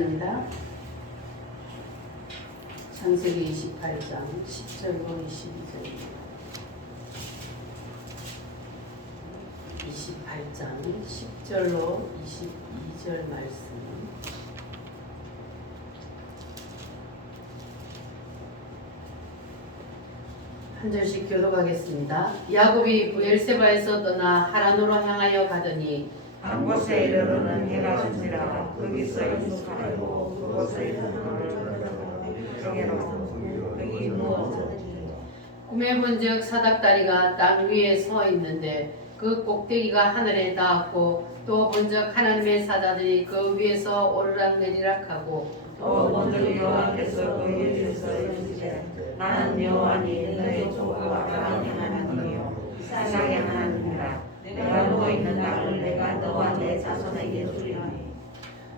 입니다. 창세기 28장 10절로 22절입니다. 28장 10절로 22절 말씀. 한 절씩 교독하겠습니다. 야곱이 부엘세바에서 떠나 하란으로 향하여 가더니 한 곳에 이르러는 해가 진지라. 거기서 익숙하고 그곳에 여기 누워서 꿈에 본즉 사닥다리가 땅 위에 서 있는데 그 꼭대기가 하늘에 닿았고 또 본즉 하나님의 사자들이 그 위에서 오르락내리락하고 또 본즉 여호와께서 그 위에 서 이르시되 나는 여호와니 너의 조국과 아브라함의 하나님이요 이삭의 하나님이라. 내가 누워 있는 땅을 내가 너와 내 자손에게 주리니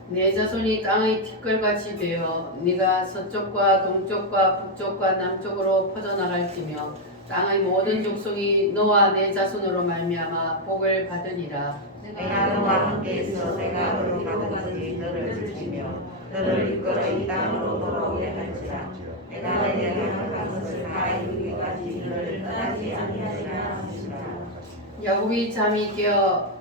내 자손이 땅의 티끌같이 되어 네가 서쪽과 동쪽과 북쪽과 남쪽으로 퍼져나갈지며 땅의 모든 족속이 너와 내 자손으로 말미암아 복을 받으리라. 내가 너와 함께 있어 내가 너를 가든지 너를 지키며 너를 이끌어 이 땅으로 돌아오게 할지라. 내가 내게 한 것을 다 이루기까지 너를 떠나지 아니하리라 하시니라. 야곱이 잠이 깨어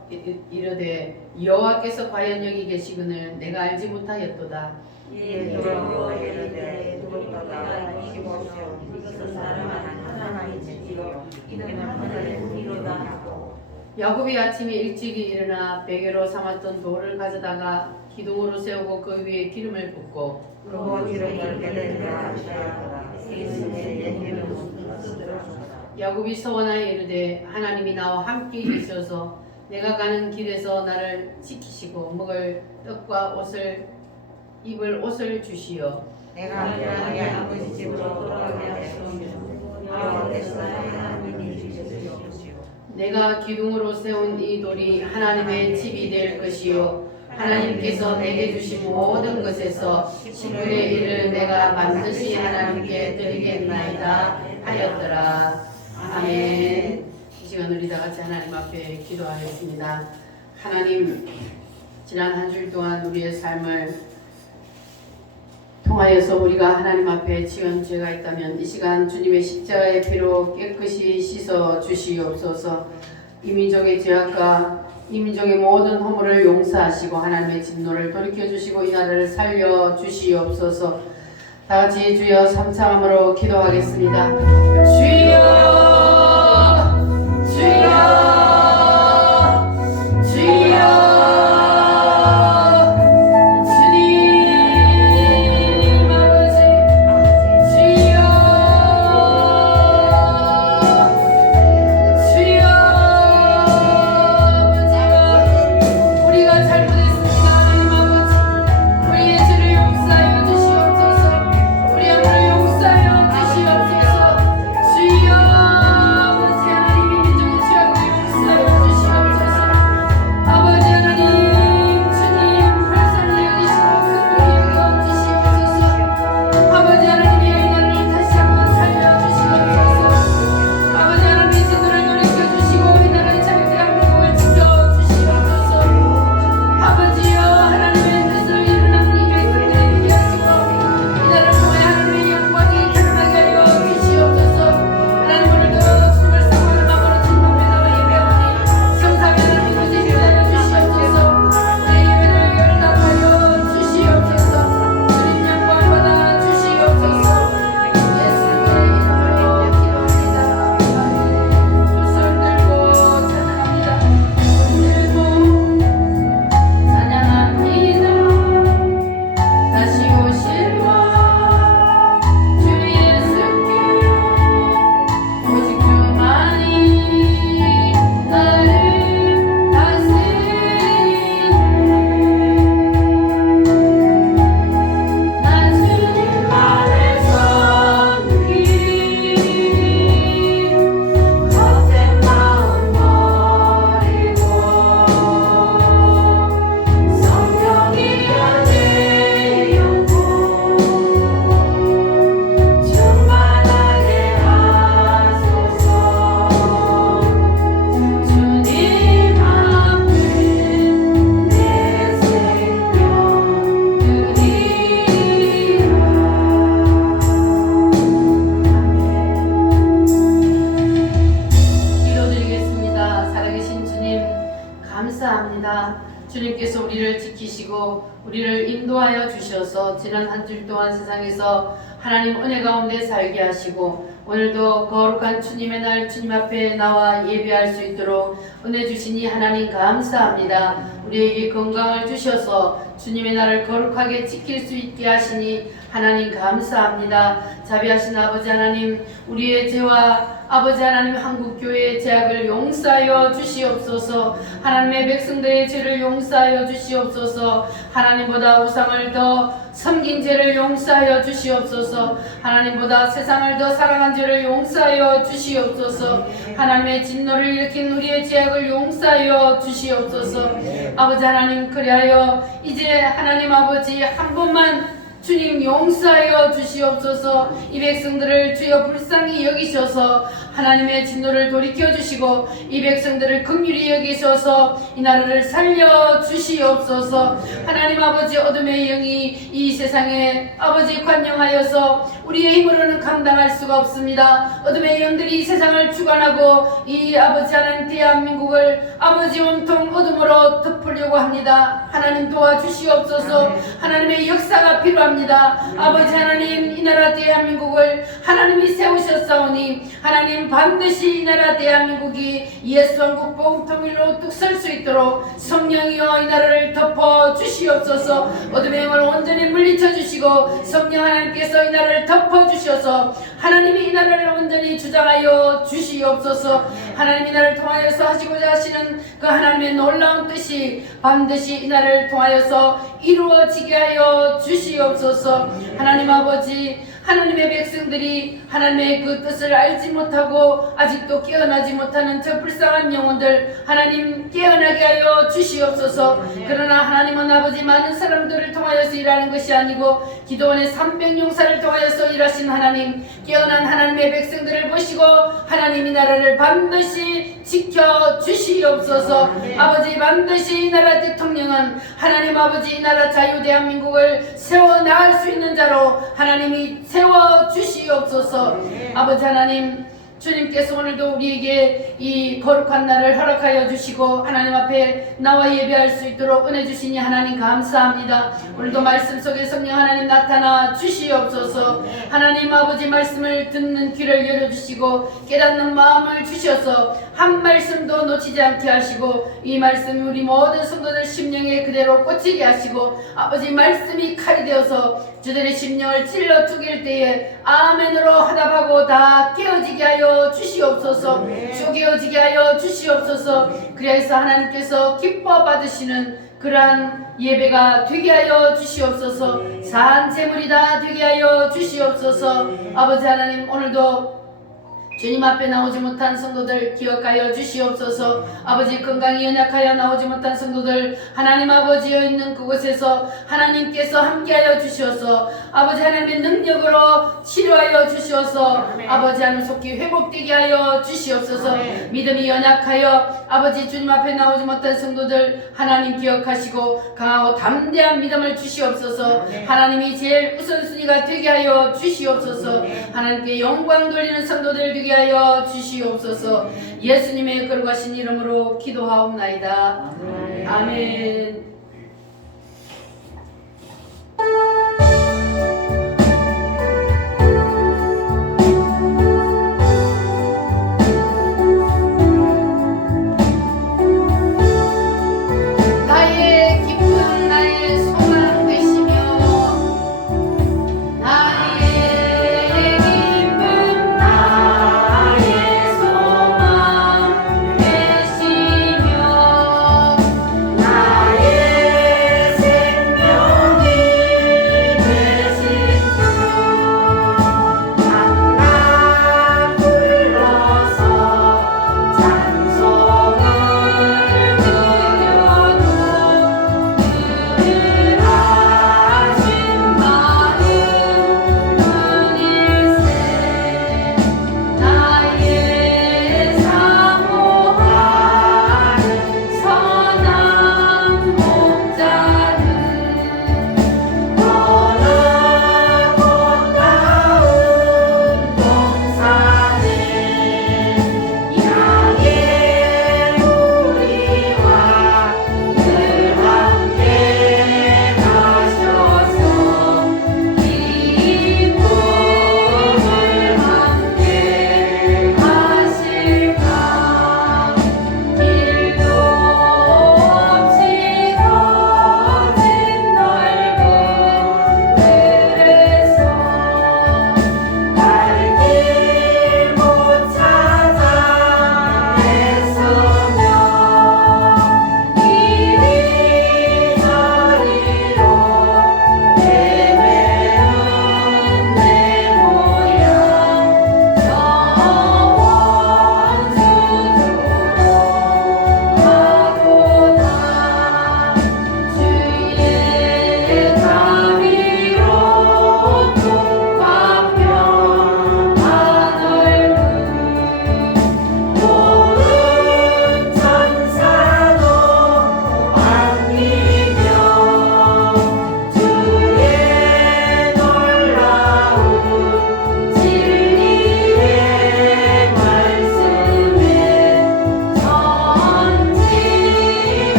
이르되 여호와께서 과연 여기 계시거늘 내가 알지 못하였도다. 이에 돌아오고 이르되 누구보다 이시보시오. 이것은 사람만 하나님의 지기요 이는 하늘의 후기로다 하고. 야곱이 아침에 일찍이 일어나 베개로 삼았던 돌을 가져다가 기둥으로 세우고 그 위에 기름을 붓고 그거 기름을 베레니라 하시더라. 이스라엘의 기름은 야곱이 서원하여 이르되 하나님이 나와 함께 계셔서 내가 가는 길에서 나를 지키시고 먹을 떡과 입을 옷을 주시어 내가 내 아버지 집으로 돌아가게 하시오며 여호와께서 하나님이 주시옵시오. 내가 기둥으로 세운 이 돌이 하나님의 집이 될 것이요 하나님께서 내게 주신 모든 것에서 10분의 1을 내가 반드시 하나님께 드리겠나이다 하였더라. 아멘. 이 시간 우리 다 같이 하나님 앞에 기도하겠습니다. 하나님, 지난 한 주일 동안 우리의 삶을 통하여서 우리가 하나님 앞에 지은 죄가 있다면 이 시간 주님의 십자가의 피로 깨끗이 씻어 주시옵소서. 이 민족의 죄악과 이 민족의 모든 허물을 용서하시고 하나님의 진노를 돌이켜 주시고 이 나라를 살려 주시옵소서. 다 같이 주여 삼창함으로 기도하겠습니다. 주여 주여 인도하여 주셔서 지난 한 주 동안 세상에서 하나님 은혜 가운데 살게 하시고 오늘도 거룩한 주님의 날 주님 앞에 나와 예배할 수 있도록 은혜 주시니 하나님 감사합니다. 우리에게 건강을 주셔서 주님의 날을 거룩하게 지킬 수 있게 하시니 하나님 감사합니다. 자비하신 아버지 하나님, 우리의 죄와 아버지 하나님 한국교회의 죄악을 용서하여 주시옵소서. 하나님의 백성들의 죄를 용서하여 주시옵소서. 하나님보다 우상을 더 섬긴 죄를 용서하여 주시옵소서. 하나님보다 세상을 더 사랑한 죄를 용서하여 주시옵소서. 하나님의 진노를 일으킨 우리의 죄악을 용서하여 주시옵소서. 아버지 하나님, 그리하여 이제 하나님 아버지 한 번만 주님 용서하여 주시옵소서. 이 백성들을 주여 불쌍히 여기셔서 하나님의 진노를 돌이켜 주시고 이 백성들을 긍휼히 여기셔서 이 나라를 살려 주시옵소서. 하나님 아버지, 어둠의 영이 이 세상에 아버지 관영하여서 우리의 힘으로는 감당할 수가 없습니다. 어둠의 영들이 이 세상을 주관하고 이 아버지 하나님 대한민국을 아버지 온통 어둠으로 덮으려고 합니다. 하나님 도와주시옵소서. 하나님의 역사가 필요합니다. 아버지 하나님, 이 나라 대한민국을 하나님이 세우셨사오니 하나님 반드시 이 나라 대한민국이 예수왕국 복음통일로 뚝 설 수 있도록 성령이여 이 나라를 덮어 주시옵소서. 어둠의 영을 온전히 물리쳐 주시고 성령 하나님께서 이 나라를 덮어 주셔서 하나님이 이 나라를 온전히 주장하여 주시옵소서. 하나님 이 나라를 통하여서 하시고자 하시는 그 하나님의 놀라운 뜻이 반드시 이 나라를 통하여서 이루어지게 하여 주시옵소서. 하나님 아버지, 하나님의 백성들이 하나님의 그 뜻을 알지 못하고 아직도 깨어나지 못하는 저 불쌍한 영혼들 하나님 깨어나게 하여 주시옵소서. 그러나 하나님은 아버지 많은 사람들을 통하여서 일하는 것이 아니고 기도원의 300용사를 통하여서 일하신 하나님, 깨어난 하나님의 백성들을 보시고 하나님 이 나라를 반드시 지켜 주시옵소서. 아버지, 반드시 이 나라 대통령은 하나님 아버지 이 나라 자유 대한민국을 세워 나갈 수 있는 자로 하나님이 세워 주시옵소서. 아버지 하나님, 주님께서 오늘도 우리에게 이 거룩한 날을 허락하여 주시고 하나님 앞에 나와 예배할 수 있도록 은혜 주시니 하나님 감사합니다. 오늘도 말씀 속에 성령 하나님 나타나 주시옵소서. 하나님 아버지, 말씀을 듣는 귀를 열어주시고 깨닫는 마음을 주셔서 한 말씀도 놓치지 않게 하시고 이 말씀이 우리 모든 성도들 심령에 그대로 꽂히게 하시고 아버지, 말씀이 칼이 되어서 저들의 심령을 찔러 죽일 때에 아멘으로 화답하고 다 깨어지게 하여 주시옵소서. 쪼개어지게 하여 주시옵소서. 그래서 하나님께서 기뻐 받으시는 그러한 예배가 되게 하여 주시옵소서. 산 제물이 다 되게 하여 주시옵소서. 아버지 하나님, 오늘도 주님 앞에 나오지 못한 성도들 기억하여 주시옵소서. 아버지, 건강이 연약하여 나오지 못한 성도들 하나님 아버지여 있는 그곳에서 하나님께서 함께하여 주셔서 아버지 하나님의 능력으로 치료하여 주셔서 아버지 하나님 속히 회복되게 하여 주시옵소서. 믿음이 연약하여 아버지 주님 앞에 나오지 못한 성도들 하나님 기억하시고 강하고 담대한 믿음을 주시옵소서. 하나님이 제일 우선순위가 되게 하여 주시옵소서. 하나님께 영광 돌리는 성도들 되게 하여 주시옵소서. 예수님의 거룩하신 이름으로 기도하옵나이다. 아멘. 나의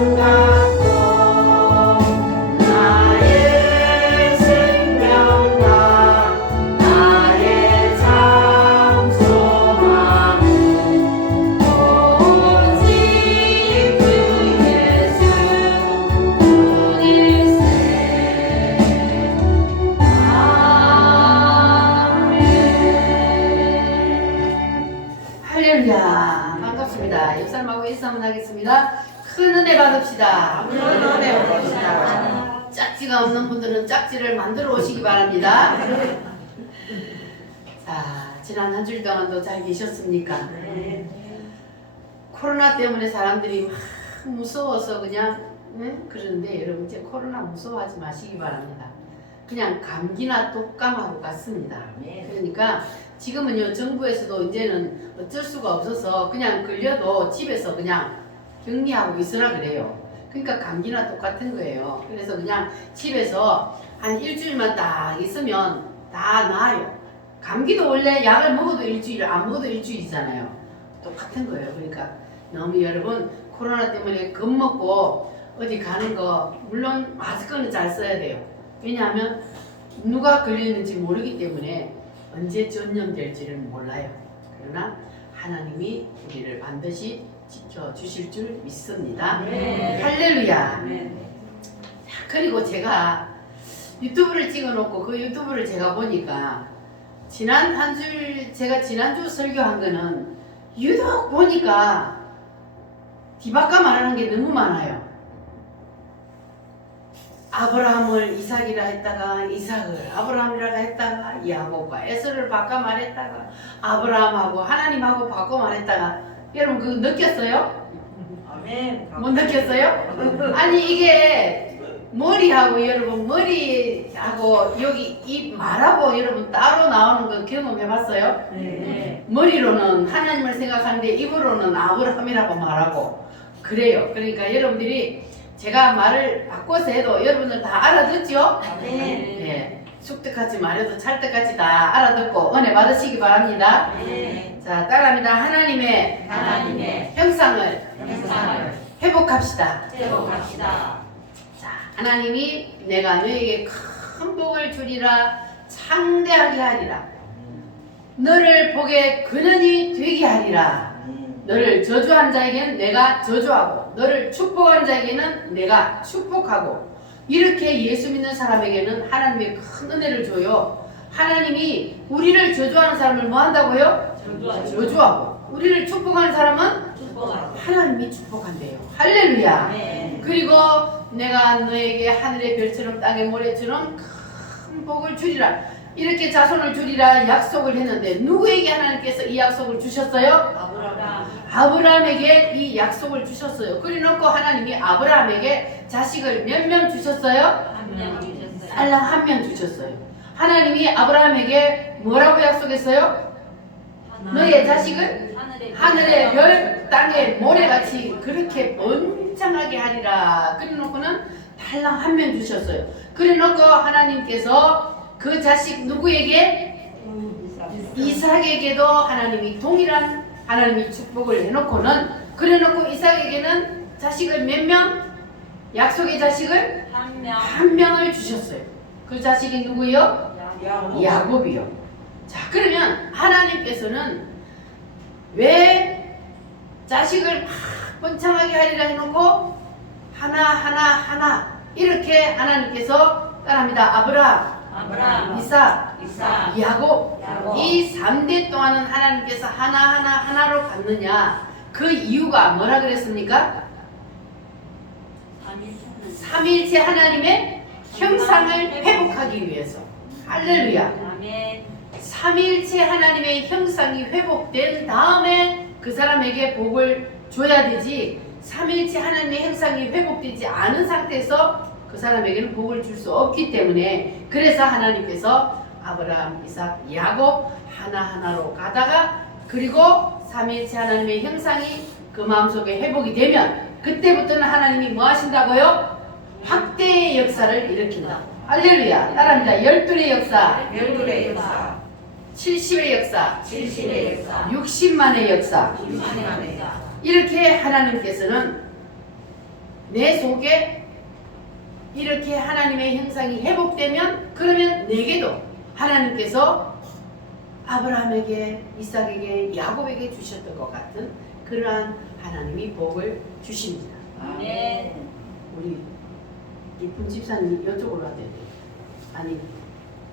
생명 같고 나의 생명과 나의 참 소망은 오직 주 예수 뿐일세. 아멘. 할렐루야. 반갑습니다. 옆사람하고 인사 한번 하겠습니다. 큰 은혜 받읍시다. 큰 은혜 받읍시다. 짝지가 없는 분들은 짝지를 만들어 오시기 바랍니다. 자, 지난 한 주일 동안도 잘 계셨습니까? 코로나 때문에 사람들이 막 무서워서 그냥 그러는데 여러분 이제 코로나 무서워하지 마시기 바랍니다. 그냥 감기나 독감하고 같습니다. 그러니까 지금은요 정부에서도 이제는 어쩔 수가 없어서 그냥 걸려도 집에서 그냥 격리하고 있으라 그래요. 그러니까 감기나 똑같은 거예요. 그래서 그냥 집에서 한 일주일만 딱 있으면 다 나아요. 감기도 원래 약을 먹어도 일주일, 안 먹어도 일주일이잖아요. 똑같은 거예요. 그러니까 너무 여러분 코로나 때문에 겁먹고 어디 가는 거 물론 마스크는 잘 써야 돼요. 왜냐하면 누가 걸리는지 모르기 때문에 언제 전염될지를 몰라요. 그러나 하나님이 우리를 반드시 지켜주실 줄 믿습니다. 할렐루야. 자, 그리고 제가 유튜브를 찍어놓고 그 유튜브를 제가 보니까 지난 한 주 제가 지난주 설교한 거는 유독 보니까 뒤바꿔 말하는 게 너무 많아요. 아브라함을 이삭이라 했다가 이삭을 아브라함이라 했다가 야곱과 에서를 바꿔 말했다가 아브라함하고 하나님하고 바꿔 말했다가 여러분 그거 느꼈어요? 아멘. 못 느꼈어요? 아니 이게 머리하고 여러분 머리하고 여기 입 말하고 여러분 따로 나오는 거 경험해봤어요? 네. 머리로는 하나님을 생각하는데 입으로는 아브라함이라고 말하고 그래요. 그러니까 여러분들이 제가 말을 바꿔서 해도 여러분들 다 알아듣죠? 네. 예, 숙득하지 말아도 찰떡같이 다 알아듣고 은혜 받으시기 바랍니다. 네. 자, 따라합니다. 하나님의 형상을 회복합시다. 회복합시다. 자, 하나님이 내가 너에게 큰 복을 주리라 창대하게 하리라 너를 복에 근원이 되게 하리라 너를 저주한 자에게는 내가 저주하고 너를 축복한 자에게는 내가 축복하고 이렇게 예수 믿는 사람에게는 하나님의 큰 은혜를 줘요. 하나님이 우리를 저주하는 사람을 뭐 한다고요? 저주하고 우리를 축복하는 사람은 하나님이 축복한대요. 할렐루야. 네. 그리고 내가 너에게 하늘의 별처럼 땅의 모래처럼 큰 복을 주리라 이렇게 자손을 주리라 약속을 했는데 누구에게 하나님께서 이 약속을 주셨어요? 아브라함에게 이 약속을 주셨어요. 그래놓고 하나님이 아브라함에게 자식을 몇 명 주셨어요? 딸랑 한 명 주셨어요. 하나님이 아브라함에게 뭐라고 약속했어요? 너의 자식을 하늘의 별 땅의 모래같이 그렇게 번창하게 하리라. 그래놓고는 딸랑 한 명 주셨어요. 그래놓고 하나님께서 그 자식 누구에게? 이삭에게도 하나님이 동일한 하나님이 축복을 해놓고는 그래놓고 이삭에게는 자식을 몇 명? 약속의 자식을 한 명을 주셨어요. 그 자식이 누구요? 야곱이요. 자, 그러면 하나님께서는 왜 자식을 막 번창하게 하리라 해놓고 하나 이렇게 하나님께서 따라합니다. 아브라함, 이삭, 야곱 이 3대 동안은 하나님께서 하나로 갔느냐 그 이유가 뭐라 그랬습니까? 삼일체 하나님의 형상을 회복하기 위해서. 할렐루야. 삼일체 하나님의 형상이 회복된 다음에 그 사람에게 복을 줘야 되지 삼일체 하나님의 형상이 회복되지 않은 상태에서 그 사람에게는 복을 줄 수 없기 때문에 그래서 하나님께서 아브라함, 이삭, 야곱 하나하나로 가다가 그리고 삼일체 하나님의 형상이 그 마음속에 회복이 되면 그때부터는 하나님이 뭐 하신다고요? 확대의 역사를 일으킨다. 할렐루야. 따라합니다. 12의 역사, 70의 역사, 60만의 역사. 이렇게 하나님께서는 내 속에 이렇게 하나님의 형상이 회복되면 그러면 내게도 하나님께서 아브라함에게, 이삭에게, 야곱에게 주셨던 것 같은 그러한 하나님이 복을 주십니다. 아멘. 우리 이쁜 집사님 이쪽으로 와야 돼. 아니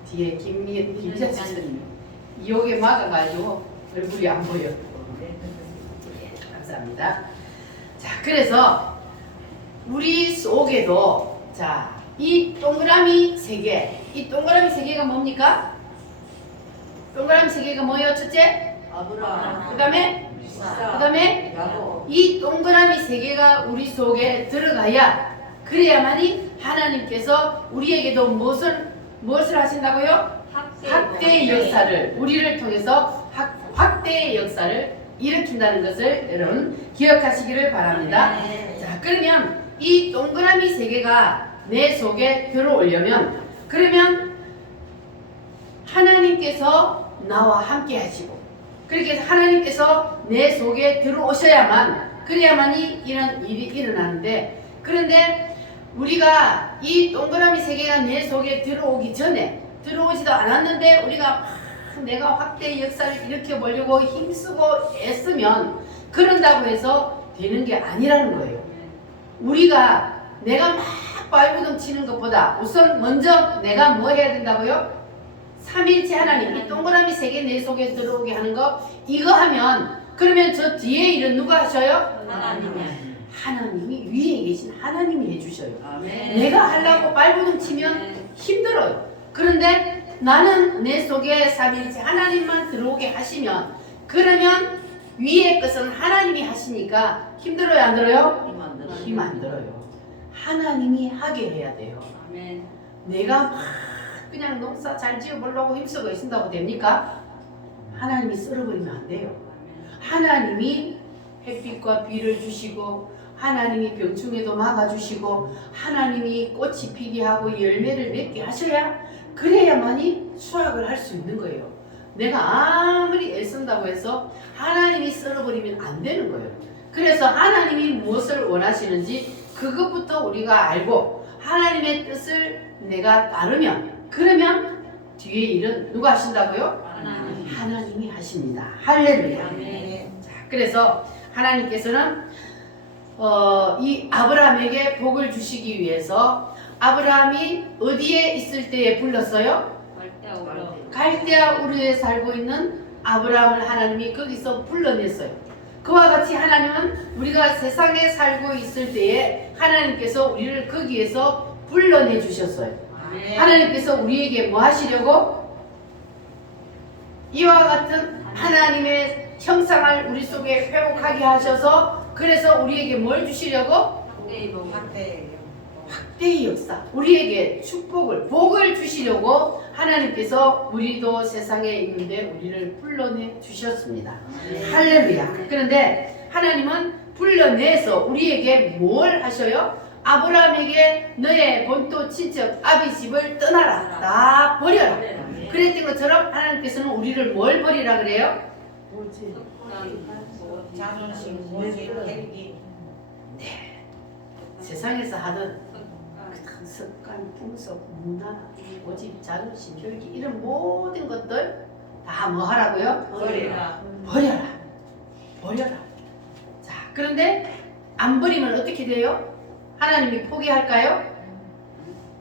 뒤에 김자 집사님 여기 막아가지고 얼굴이 안 보여. 감사합니다. 자, 그래서 우리 속에도 자, 이 동그라미 3개, 이 동그라미 3개가 뭡니까? 동그라미 3개가 뭐예요? 첫째, 아브라함. 그 다음에 야곱. 이 동그라미 3개가 우리 속에 들어가야 그래야만이 하나님께서 우리에게도 무엇을 하신다고요? 확대의 역사를 우리를 통해서 확대의 역사를 일으킨다는 것을 여러분 기억하시기를 바랍니다. 자, 그러면 이 동그라미 3개가 내 속에 들어오려면 그러면 하나님께서 나와 함께 하시고 그렇게 하나님께서 내 속에 들어오셔야만 그래야만이 이런 일이 일어나는데 그런데 우리가 이 동그라미 3개가 내 속에 들어오기 전에 들어오지도 않았는데 우리가 내가 확대의 역사를 일으켜 보려고 힘쓰고 애쓰면 그런다고 해서 되는 게 아니라는 거예요. 우리가 내가 막 발부둥 치는 것보다 우선 먼저 내가 뭐 해야 된다고요? 삼일체 하나님 이 동그라미 3개 내 속에 들어오게 하는 거 이거 하면 그러면 저 뒤에 일은 누가 하셔요? 하나님이 위에 계신 하나님이 해주셔요. 내가 하려고 발부둥 치면 힘들어요. 그런데 나는 내 속에 삼일체 하나님만 들어오게 하시면 그러면 위의 것은 하나님이 하시니까 힘들어요 안 들어요? 힘 안 들어요. 하나님이 하게 해야 돼요. 내가 막 그냥 농사 잘 지어보려고 힘쓰고 있는다고 됩니까? 하나님이 썰어버리면 안 돼요. 하나님이 햇빛과 비를 주시고 하나님이 병충해도 막아주시고 하나님이 꽃이 피게 하고 열매를 맺게 하셔야 그래야만이 수확을 할 수 있는 거예요. 내가 아무리 애쓴다고 해서 하나님이 썰어버리면 안 되는 거예요. 그래서 하나님이 무엇을 원하시는지 그것부터 우리가 알고 하나님의 뜻을 내가 따르면 그러면 뒤에 일은 누가 하신다고요? 하나님이 하십니다. 할렐루야. 자, 그래서 하나님께서는 이 아브라함에게 복을 주시기 위해서 아브라함이 어디에 있을 때에 불렀어요? 갈대아 우르에 살고 있는 아브라함을 하나님이 거기서 불러냈어요. 그와 같이 하나님은 우리가 세상에 살고 있을 때에 하나님께서 우리를 거기에서 불러내 주셨어요. 하나님께서 우리에게 뭐 하시려고? 이와 같은 하나님의 형상을 우리 속에 회복하게 하셔서 그래서 우리에게 뭘 주시려고? 확대의 역사, 우리에게 축복을, 복을 주시려고 하나님께서 우리도 세상에 있는데 우리를 불러내 주셨습니다. 할렐루야. 그런데 하나님은 불러내서 우리에게 뭘 하셔요? 아브라함에게 너의 본토 친척 아비 집을 떠나라, 다 버려라. 그랬던 것처럼 하나님께서는 우리를 뭘 버리라 그래요? 자존심, 고집, 혈기. 네. 세상에서 하던 습관, 풍속, 문화, 고집, 자존심, 혈기 이런 모든 것들 다 뭐 하라고요? 버리라. 버려라. 자, 그런데 안 버리면 어떻게 돼요? 하나님이 포기할까요?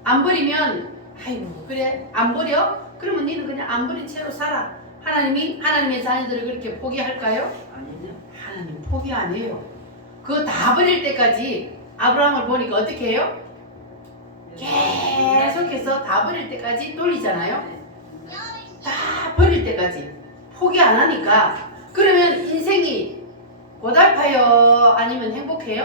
안 버리면 아이고 그래 안 버려? 그러면 너는 그냥 안 버린 채로 살아. 하나님이 하나님의 자녀들을 그렇게 포기할까요? 하나님 포기 안 해요. 그거 다 버릴 때까지 아브라함을 보니까 어떻게 해요? 계속해서 다 버릴 때까지 돌리잖아요. 다 버릴 때까지 포기 안 하니까 그러면 인생이 고달파요? 아니면 행복해요?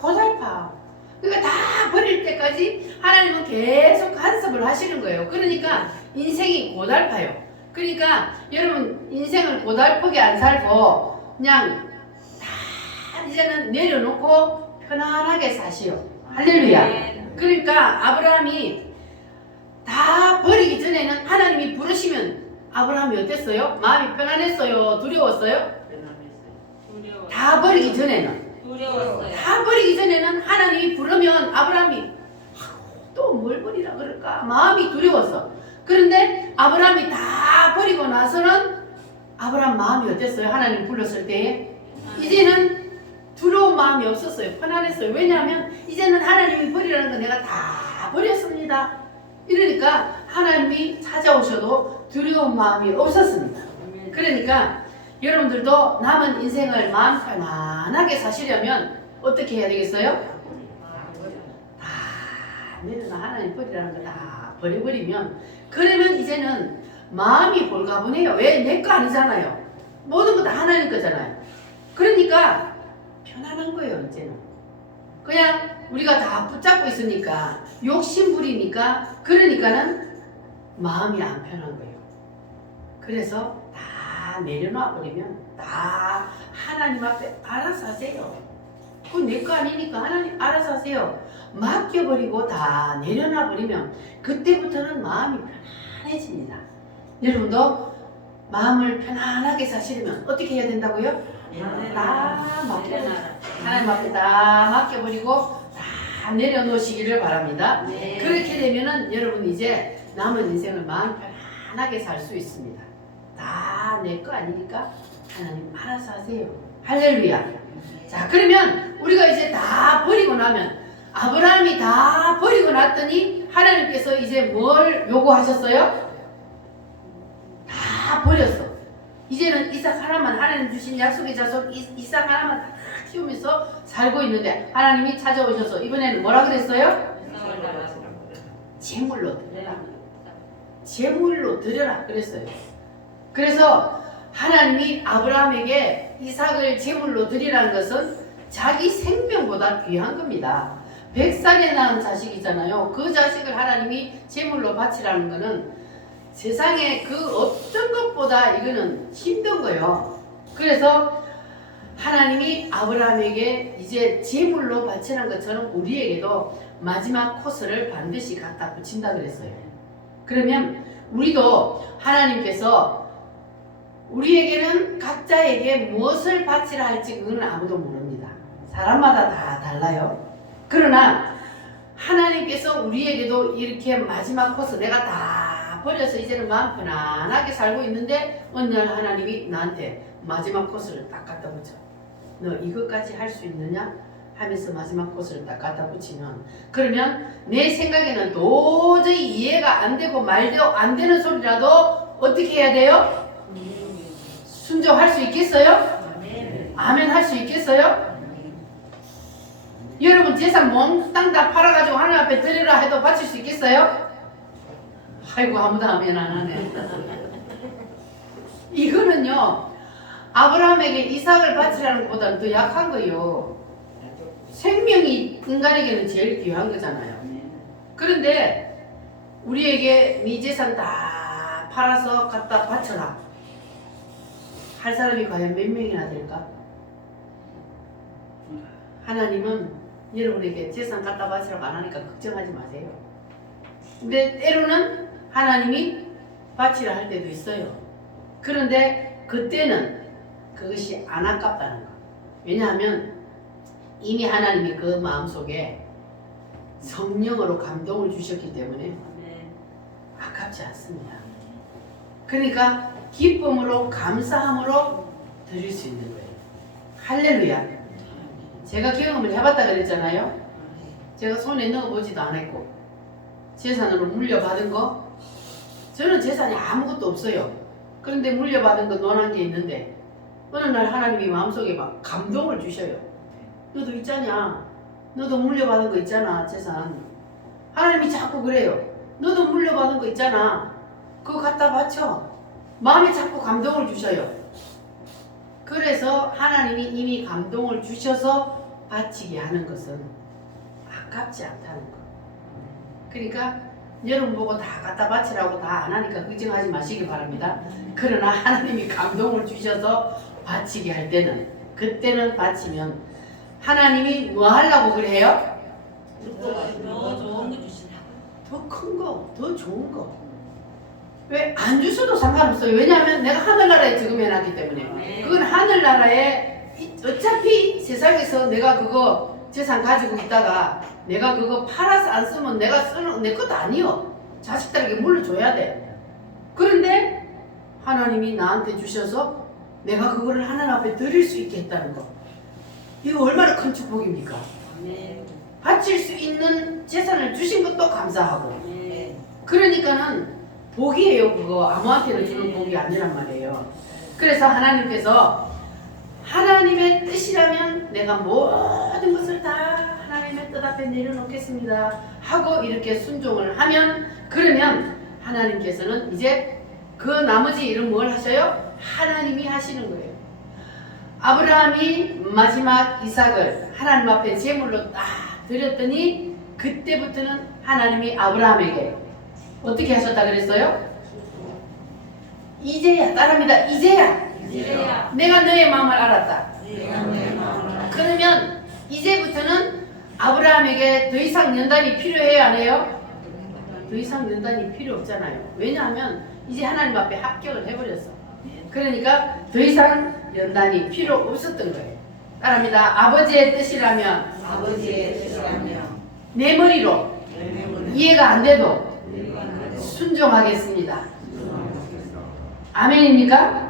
고달파. 그러니까 다 버릴 때까지 하나님은 계속 간섭을 하시는 거예요. 그러니까 인생이 고달파요. 그러니까 여러분 인생을 고달프게 안 살고 그냥 다 이제는 내려놓고 편안하게 사시오. 할렐루야. 그러니까 아브라함이 다 버리기 전에는 하나님이 부르시면 아브라함이 어땠어요? 마음이 편안했어요? 두려웠어요? 다 버리기 전에는 두려웠어요. 다 버리기 전에는 하나님이 부르면 아브라함이 또 뭘 버리라 그럴까 마음이 두려웠어. 그런데 아브라함이 다 버리고 나서는 아브라함 마음이 어땠어요? 하나님 불렀을 때에 이제는 두려운 마음이 없었어요. 편안했어요. 왜냐하면 이제는 하나님이 버리라는 거 내가 다 버렸습니다. 이러니까 하나님이 찾아오셔도 두려운 마음이 없었습니다. 그러니까 여러분들도 남은 인생을 마음 편안하게 사시려면 어떻게 해야 되겠어요? 다 내려놔. 하나님 버리라는 거 다 버려버리면 그러면 이제는 마음이 볼가분해요. 왜? 내 거 아니잖아요. 모든 거 다 하나님 거잖아요. 그러니까 편안한 거예요. 이제는 그냥 우리가 다 붙잡고 있으니까 욕심부리니까 그러니까는 마음이 안 편한 거예요. 그래서 다 내려놔 버리면 다 하나님 앞에 알아서 하세요. 그건 내 거 아니니까 하나님 알아서 하세요. 맡겨버리고 다 내려놔 버리면 그때부터는 마음이 편안해집니다. 여러분도 마음을 편안하게 사시려면 어떻게 해야 된다고요? 다 맡겨버리고 하나님 앞에 다 맡겨버리고 다 내려놓으시기를 바랍니다. 네. 그렇게 되면은 여러분 이제 남은 인생을 마음 편안하게 살 수 있습니다. 다 내 거 아니니까 하나님 알아서 하세요. 할렐루야. 자, 그러면 우리가 이제 다 버리고 나면 아브라함이 다 버리고 났더니 하나님께서 이제 뭘 요구하셨어요? 다 버렸어. 이제는 이삭 하나만, 하나님 주신 약속의 자손 이삭 하나만 다 키우면서 살고 있는데 하나님이 찾아오셔서 이번에는 뭐라 그랬어요? 제물로 드려라. 제물로 드려라 그랬어요. 그래서 하나님이 아브라함에게 이삭을 제물로 드리라는 것은 자기 생명보다 귀한 겁니다. 100살에 낳은 자식이잖아요. 그 자식을 하나님이 제물로 바치라는 것은 세상에 그 어떤 것보다 이거는 힘든 거예요. 그래서 하나님이 아브라함에게 이제 제물로 바치는 것처럼 우리에게도 마지막 코스를 반드시 갖다 붙인다 그랬어요. 그러면 우리도 하나님께서 우리에게는 각자에게 무엇을 바치라 할지 그건 아무도 모릅니다. 사람마다 다 달라요. 그러나 하나님께서 우리에게도 이렇게 마지막 코스 내가 다 버려서 이제는 마음 편안하게 살고 있는데 어느 날 하나님이 나한테 마지막 코스를 딱 갖다 붙여. 너 이것까지 할 수 있느냐? 하면서 마지막 코스를 딱 갖다 붙이면 그러면 내 생각에는 도저히 이해가 안 되고 말도 안 되는 소리라도 어떻게 해야 돼요? 순종할 수 있겠어요? 아멘 할 수 있겠어요? 여러분 재산 몽땅 다 팔아가지고 하나님 앞에 드리라 해도 바칠 수 있겠어요? 아이고 아무도 아멘 안 하네. 이거는요 아브라함에게 이삭을 바치라는 것보다는 더 약한 거예요. 생명이 인간에게는 제일 귀한 거잖아요. 그런데 우리에게 네 재산 다 팔아서 갖다 바쳐라 할 사람이 과연 몇 명이나 될까? 하나님은 여러분에게 재산 갖다 바치라고 안 하니까 걱정하지 마세요. 근데 때로는 하나님이 바치라 할 때도 있어요. 그런데 그때는 그것이 안 아깝다는 거. 왜냐하면 이미 하나님이 그 마음속에 성령으로 감동을 주셨기 때문에 아깝지 않습니다. 그러니까 기쁨으로 감사함으로 드릴 수 있는 거예요. 할렐루야. 제가 경험을 해봤다 그랬잖아요. 제가 손에 넣어보지도 않았고 재산으로 물려받은 거 저는 재산이 아무것도 없어요. 그런데 물려받은 거 논한 게 있는데 어느 날 하나님이 마음속에 막 감동을 주셔요. 너도 있잖냐. 너도 물려받은 거 있잖아 재산. 하나님이 자꾸 그래요. 너도 물려받은 거 있잖아. 그거 갖다 바쳐. 마음에 자꾸 감동을 주셔요. 그래서 하나님이 이미 감동을 주셔서 바치게 하는 것은 아깝지 않다는 거. 그러니까 여러분 보고 다 갖다 바치라고 다 안 하니까 걱정하지 마시기 바랍니다. 그러나 하나님이 감동을 주셔서 바치게 할 때는 그때는 바치면 하나님이 뭐 하려고 그래요? 더 좋은 거 주신다고. 더 큰 거, 더 좋은 거. 왜 안 주셔도 상관없어요. 왜냐하면 내가 하늘나라에 지금 해놨기 때문에 그건 하늘나라의 어차피 세상에서 내가 그거 재산 가지고 있다가 내가 그거 팔아서 안 쓰면 내가 쓰는 내 것도 아니요. 자식들에게 물려줘야 돼. 그런데 하나님이 나한테 주셔서 내가 그거를 하나님 앞에 드릴 수 있게 했다는 거. 이거 얼마나 큰 축복입니까? 바칠 수 있는 재산을 주신 것도 감사하고. 그러니까는 복이에요. 그거 아무한테나 주는 복이 아니란 말이에요. 그래서 하나님께서 하나님의 뜻이라면 내가 모든 것을 다 하나님의 뜻 앞에 내려놓겠습니다 하고 이렇게 순종을 하면, 그러면 하나님께서는 이제 그 나머지 일은 뭘 하셔요? 하나님이 하시는 거예요. 아브라함이 마지막 이삭을 하나님 앞에 제물로 딱 드렸더니 그때부터는 하나님이 아브라함에게 어떻게 하셨다 그랬어요? 이제야, 따라합니다. 이제야 내가 너의 마음을 알았다. 그러면 이제부터는 아브라함에게 더 이상 연단이 필요해요, 안 해요? 더 이상 연단이 필요 없잖아요. 왜냐하면 이제 하나님 앞에 합격을 해버렸어. 그러니까 더 이상 연단이 필요 없었던 거예요. 따라합니다. 아버지의 뜻이라면 내 머리로 이해가 안 돼도 순종하겠습니다. 아멘입니까?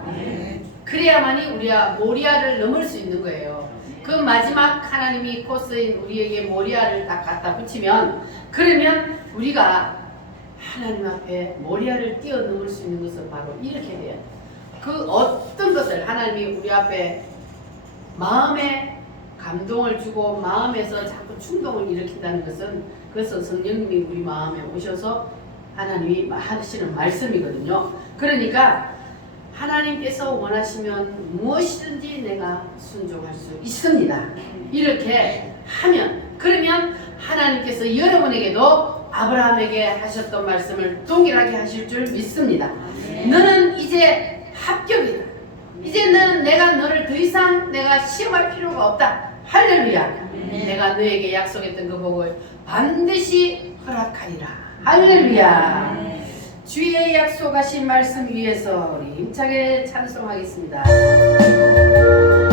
그래야만이 우리가 모리아를 넘을 수 있는 거예요. 그 마지막 하나님이 코스인 우리에게 모리아를 딱 갖다 붙이면, 그러면 우리가 하나님 앞에 모리아를 뛰어넘을 수 있는 것은 바로 이렇게 돼요. 그 어떤 것을 하나님이 우리 앞에 마음에 감동을 주고 마음에서 자꾸 충동을 일으킨다는 것은, 그것은 성령님이 우리 마음에 오셔서 하나님이 하시는 말씀이거든요. 그러니까 하나님께서 원하시면 무엇이든지 내가 순종할 수 있습니다. 이렇게 하면, 그러면 하나님께서 여러분에게도 아브라함에게 하셨던 말씀을 동일하게 하실 줄 믿습니다. 너는 이제 합격이다. 이제는 내가 너를 더 이상 내가 시험할 필요가 없다. 할렐루야. 내가 너에게 약속했던 그 복을 반드시 허락하리라. 할렐루야. 주의 약속하신 말씀 위에서 우리 힘차게 찬송하겠습니다. 그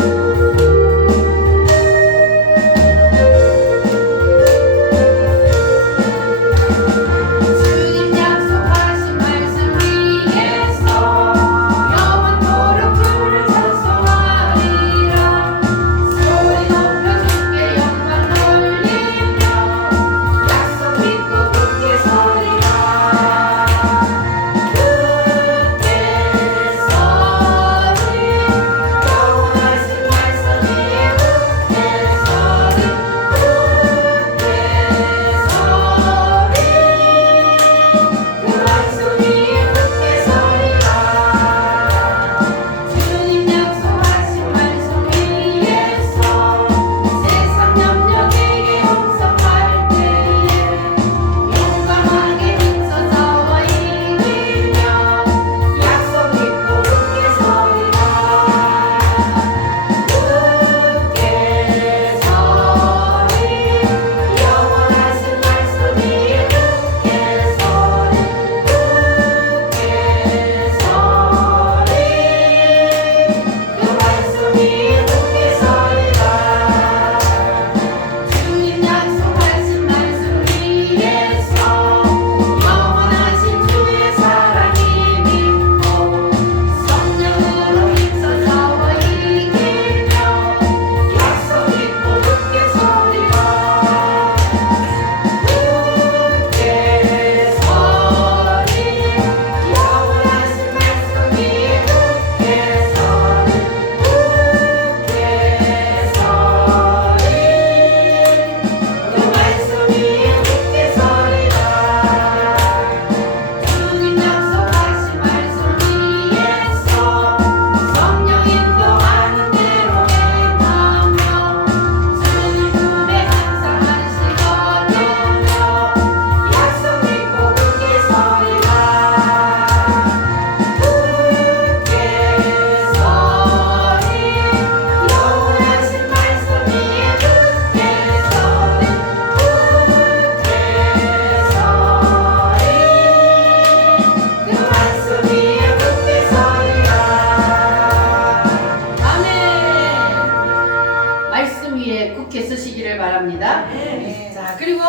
네. 자, 그리고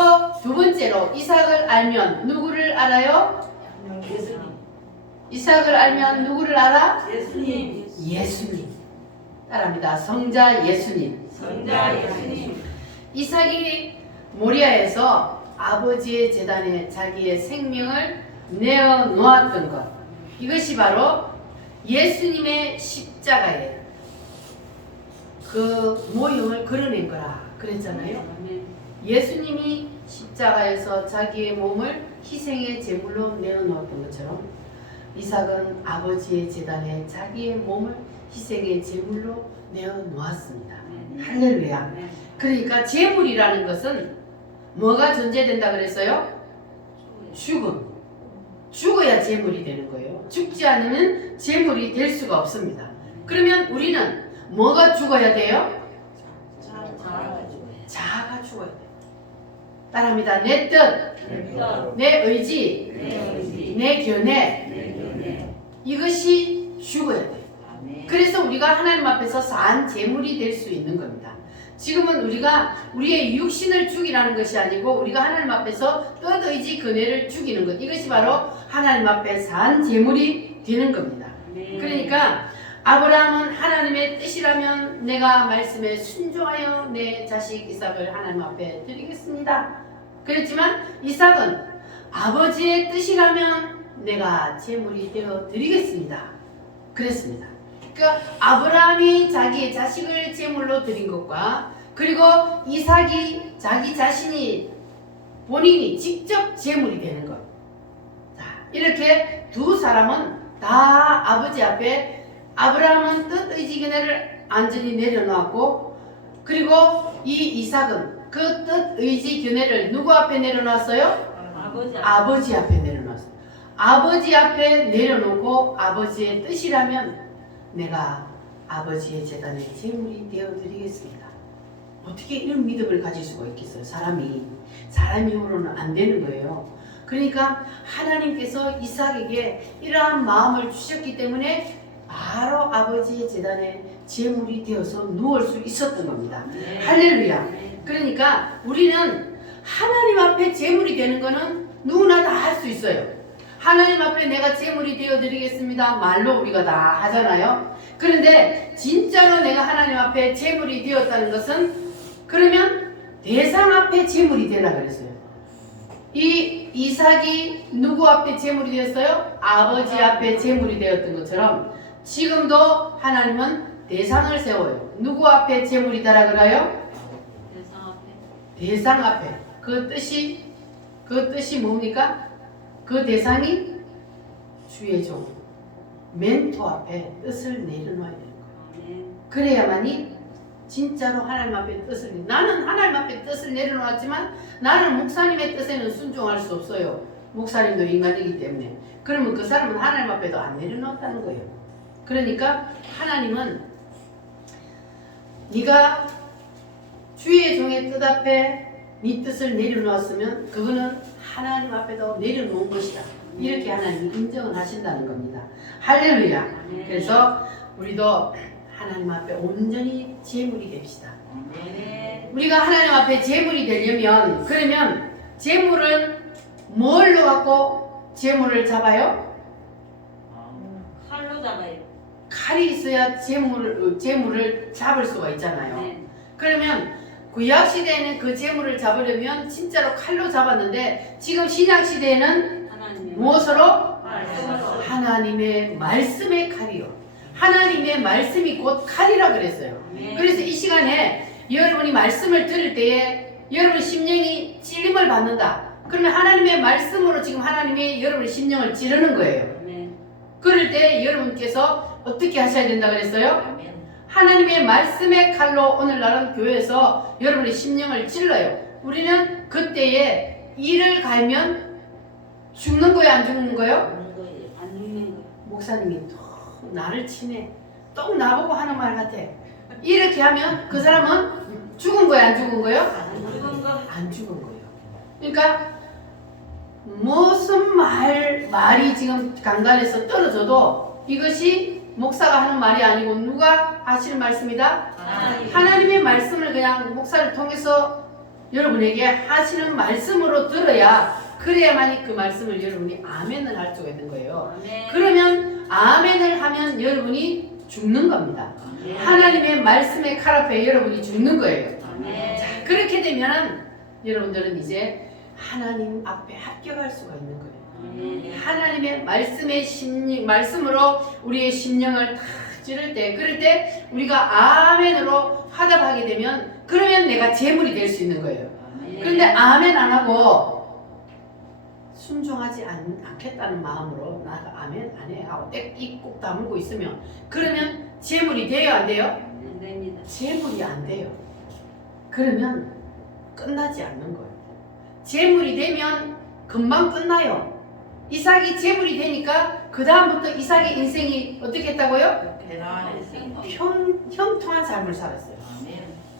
두 번째로 이삭을 알면 누구를 알아요? 예수님. 이삭을 알면 누구를 알아? 예수님. 예수님. 따라합니다. 성자 예수님. 성자 예수님. 이삭이 모리아에서 아버지의 제단에 자기의 생명을 내어 놓았던 것. 이것이 바로 예수님의 십자가예요. 그 모형을 그려낸 거라 그랬잖아요. 예수님이 십자가에서 자기의 몸을 희생의 제물로 내어놓았던 것처럼 이삭은 아버지의 제단에 자기의 몸을 희생의 제물로 내어놓았습니다. 할렐루야. 그러니까 제물이라는 것은 뭐가 존재된다 그랬어요? 죽음. 죽어야 제물이 되는 거예요. 죽지 않으면 제물이 될 수가 없습니다. 그러면 우리는 뭐가 죽어야 돼요? 자아가 죽어야 돼요. 따라합니다. 내 뜻, 내 의지, 내 견해, 이것이 죽어야 돼요. 그래서 우리가 하나님 앞에서 산 제물이 될 수 있는 겁니다. 지금은 우리가 우리의 육신을 죽이라는 것이 아니고 우리가 하나님 앞에서 뜻, 의지, 견해를 죽이는 것, 이것이 바로 하나님 앞에 산 제물이 되는 겁니다. 그러니까 아브라함은 하나님의 뜻이라면 내가 말씀에 순종하여 내 자식 이삭을 하나님 앞에 드리겠습니다. 그랬지만 이삭은 아버지의 뜻이라면 내가 제물이 되어 드리겠습니다. 그랬습니다. 그러니까 아브라함이 자기의 자식을 제물로 드린 것과 그리고 이삭이 자기 자신이 본인이 직접 제물이 되는 것. 자, 이렇게 두 사람은 다 아버지 앞에 아브라함은 뜻, 의지, 견해를 완전히 내려놓았고 그리고 이 이삭은 그 뜻, 의지, 견해를 누구 앞에 내려놨어요? 아버지 앞에 내려놨어요. 아버지 앞에 내려놓고 아버지의 뜻이라면 내가 아버지의 제단에 제물이 되어드리겠습니다. 어떻게 이런 믿음을 가질 수가 있겠어요? 사람이 힘으로는 안 되는 거예요. 그러니까 하나님께서 이삭에게 이러한 마음을 주셨기 때문에 바로 아버지의 제단에 제물이 되어서 누울 수 있었던 겁니다. 할렐루야. 그러니까 우리는 하나님 앞에 제물이 되는 거는 누구나 다 할 수 있어요. 하나님 앞에 내가 제물이 되어드리겠습니다. 말로 우리가 다 하잖아요. 그런데 진짜로 내가 하나님 앞에 제물이 되었다는 것은 그러면 대상 앞에 제물이 되라 그랬어요. 이 이삭이 누구 앞에 제물이 되었어요? 아버지 앞에 제물이 되었던 것처럼 지금도 하나님은 대상을 세워요. 누구 앞에 제물이 되라 그래요? 대상 앞에. 그 뜻이 뭡니까? 그 대상이 주의 종, 멘토 앞에 뜻을 내려놔야 되는 거예요. 그래야만이 진짜로 하나님 앞에 뜻을, 나는 하나님 앞에 뜻을 내려놓았지만 나는 목사님의 뜻에는 순종할 수 없어요. 목사님도 인간이기 때문에. 그러면 그 사람은 하나님 앞에도 안 내려놓았다는 거예요. 그러니까 하나님은 네가 주의 종의 뜻 앞에 네 뜻을 내려놓았으면 그거는 하나님 앞에도 내려놓은 것이다. 이렇게 하나님이 인정을 하신다는 겁니다. 할렐루야. 그래서 우리도 하나님 앞에 온전히 제물이 됩시다. 우리가 하나님 앞에 제물이 되려면 그러면 제물은 뭘로 갖고 제물을 잡아요? 칼로 잡아요. 칼이 있어야 제물을 잡을 수가 있잖아요. 그러면 구약 시대에는 그 제물을 잡으려면 진짜로 칼로 잡았는데 지금 신약 시대에는 무엇으로? 하나님의 말씀의 칼이요. 하나님의 말씀이 곧 칼이라 그랬어요. 그래서 이 시간에 여러분이 말씀을 들을 때에 여러분 심령이 찔림을 받는다. 그러면 하나님의 말씀으로 지금 하나님이 여러분의 심령을 찌르는 거예요. 그럴 때 여러분께서 어떻게 하셔야 된다 그랬어요? 하나님의 말씀의 칼로 오늘날은 교회에서 여러분의 심령을 찔러요. 우리는 그때에 이를 갈면 죽는 거예요, 안 죽는 거예요? 안 죽는 거예요. 목사님이 또 나를 치네. 또 나보고 하는 말 같아. 이렇게 하면 그 사람은 죽은 거예요, 안 죽은 거예요? 안 죽은 거예요. 그러니까 무슨 말이 지금 강단에서 떨어져도 이것이 목사가 하는 말이 아니고 누가 하시는 말씀이다? 하나님의 말씀을 그냥 목사를 통해서 여러분에게 하시는 말씀으로 들어야 그래야만이 그 말씀을 여러분이 아멘을 할 수가 있는 거예요. 그러면 아멘을 하면 여러분이 죽는 겁니다. 하나님의 말씀의 칼 앞에 여러분이 죽는 거예요. 자, 그렇게 되면 여러분들은 이제 하나님 앞에 합격할 수가 있는 거예요. 하나님의 말씀으로 우리의 심령을 탁 찌를 때, 그럴 때 우리가 아멘으로 화답하게 되면 그러면 내가 재물이 될 수 있는 거예요. 그런데 아멘 안 하고 순종하지 않겠다는 마음으로 나가 아멘 안 해 하고 입 꼭 다물고 있으면 그러면 재물이 돼요, 안 돼요? 안 됩니다. 재물이 안 돼요. 그러면 끝나지 않는 거예요. 재물이 되면 금방 끝나요. 이삭이 재물이 되니까 그 다음부터 이삭의 인생이 어떻게 했다고요? 형통한 삶을 살았어요.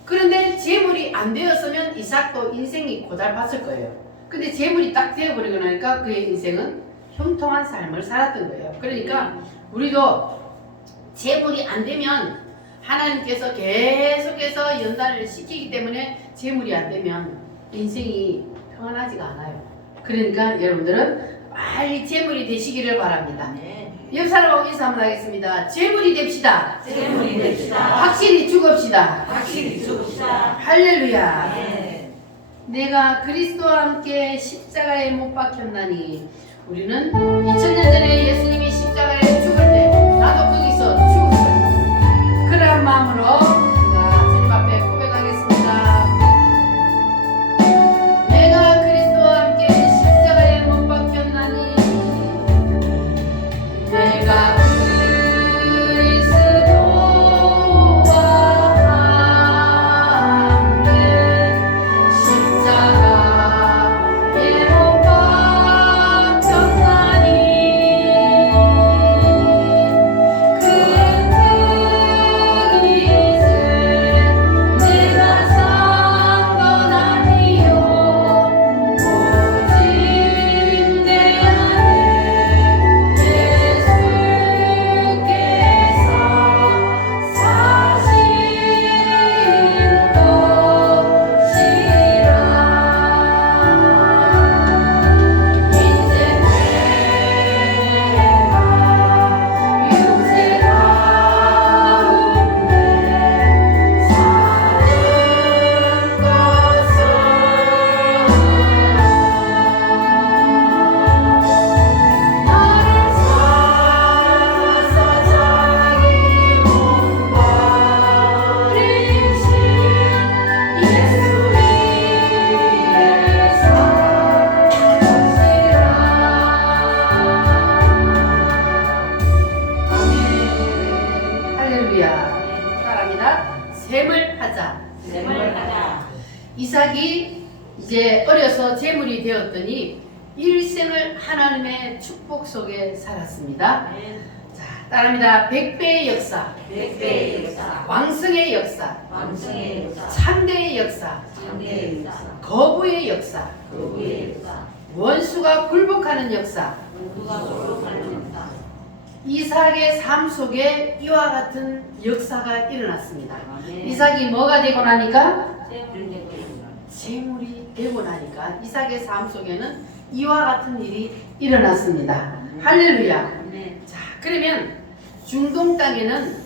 그런데 재물이 안 되었으면 이삭도 인생이 고달팠을 거예요. 근데 재물이 딱 되어버리고 나니까 그의 인생은 형통한 삶을 살았던 거예요. 그러니까 우리도 재물이 안 되면 하나님께서 계속해서 연단을 시키기 때문에 재물이 안 되면 인생이 평안하지가 않아요. 그러니까 여러분들은 빨리 재물이 되시기를 바랍니다. 옆 사람하고 인사 한번 하겠습니다. 재물이 됩시다. 재물이 됩시다. 확실히 죽읍시다. 확실히 죽읍시다. 할렐루야. 네. 내가 그리스도와 함께 십자가에 못 박혔나니 우리는 2000년 전에 예수님이 십자가에 죽을 때 나도 거기서 죽었어요. 그러한 마음으로 우리가 주님 앞에 고백하겠습니다. 내가 그리스도와 함께 십자가에 못 박혔나니 내가 이삭이 이제 어려서 재물이 되었더니 일생을 하나님의 축복 속에 살았습니다. 자, 따라합니다. 백배의 역사, 백배의 역사, 왕성의 역사, 왕성의 역사, 창대의 역사, 창대의 역사, 거부의 역사, 거부의 역사, 원수가 굴복하는 역사. 누가 소록하는 역사. 이삭의 삶 속에 이와 같은 역사가 일어났습니다. 아멘. 이삭이 뭐가 되고 나니까? 재물이 되고 있습니다. 재물이 되고 나니까 이삭의 삶 속에는 이와 같은 일이 일어났습니다. 할렐루야. 네. 자, 그러면 중동 땅에는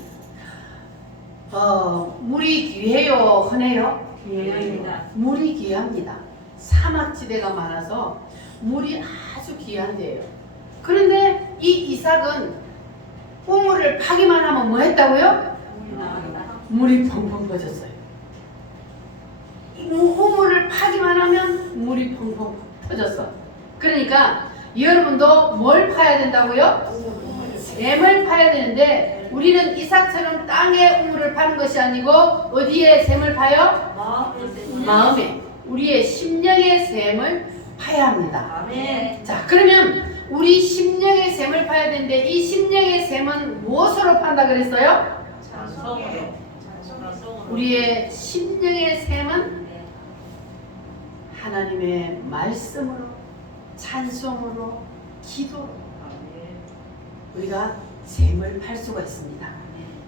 물이 귀해요, 흔해요? 귀합니다. 물이 귀합니다. 사막지대가 많아서 물이 아주 귀한데요. 그런데 이 이삭은 우물을 파기만 하면 뭐 했다고요? 물이 나온다. 물이 펑펑 퍼졌어요. 우물을 파기만 하면 물이 펑펑 터졌어. 그러니까 여러분도 뭘 파야 된다고요? 샘을 파야 되는데 우리는 이삭처럼 땅에 우물을 파는 것이 아니고 어디에 샘을 파요? 마음에, 우리의 심령의 샘을 파야 합니다. 아멘. 자, 그러면 우리 심령의 샘을 파야 되는데 이 심령의 샘은 무엇으로 판다 그랬어요? 찬송으로. 우리의 심령의 샘은 하나님의 말씀으로, 찬송으로, 기도로 우리가 샘을 팔 수가 있습니다.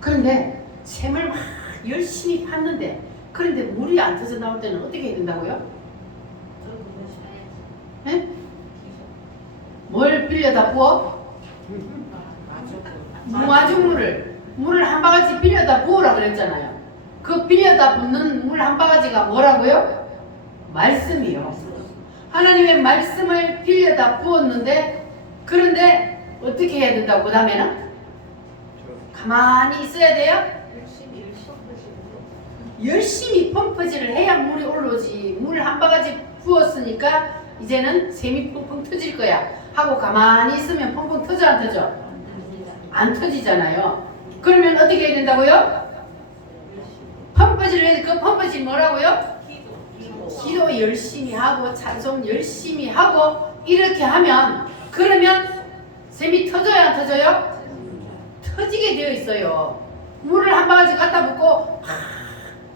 그런데 샘을 막 열심히 팠는데 그런데 물이 안 터져 나올 때는 어떻게 해야 된다고요? 네? 뭘 빌려다 부어? 물을 한 바가지 빌려다 부으라 그랬잖아요. 그 빌려다 붓는 물 한 바가지가 뭐라고요? 말씀이요. 하나님의 말씀을 빌려다 부었는데, 그런데 어떻게 해야 된다고? 그 다음에는 가만히 있어야 돼요. 열심히 펌프질을 해야 물이 올라오지. 물 한 바가지 부었으니까 이제는 샘이 펑펑 터질 거야 하고 가만히 있으면 펑펑 터져 안 터져? 안 터지잖아요. 그러면 어떻게 해야 된다고요? 펌프질을 해야 돼. 그 펌프질 뭐라고요? 기도 열심히 하고 찬송 열심히 하고 이렇게 하면, 그러면 샘이 터져요 안 터져요? 터지게 되어 있어요. 물을 한 바가지 갖다 붓고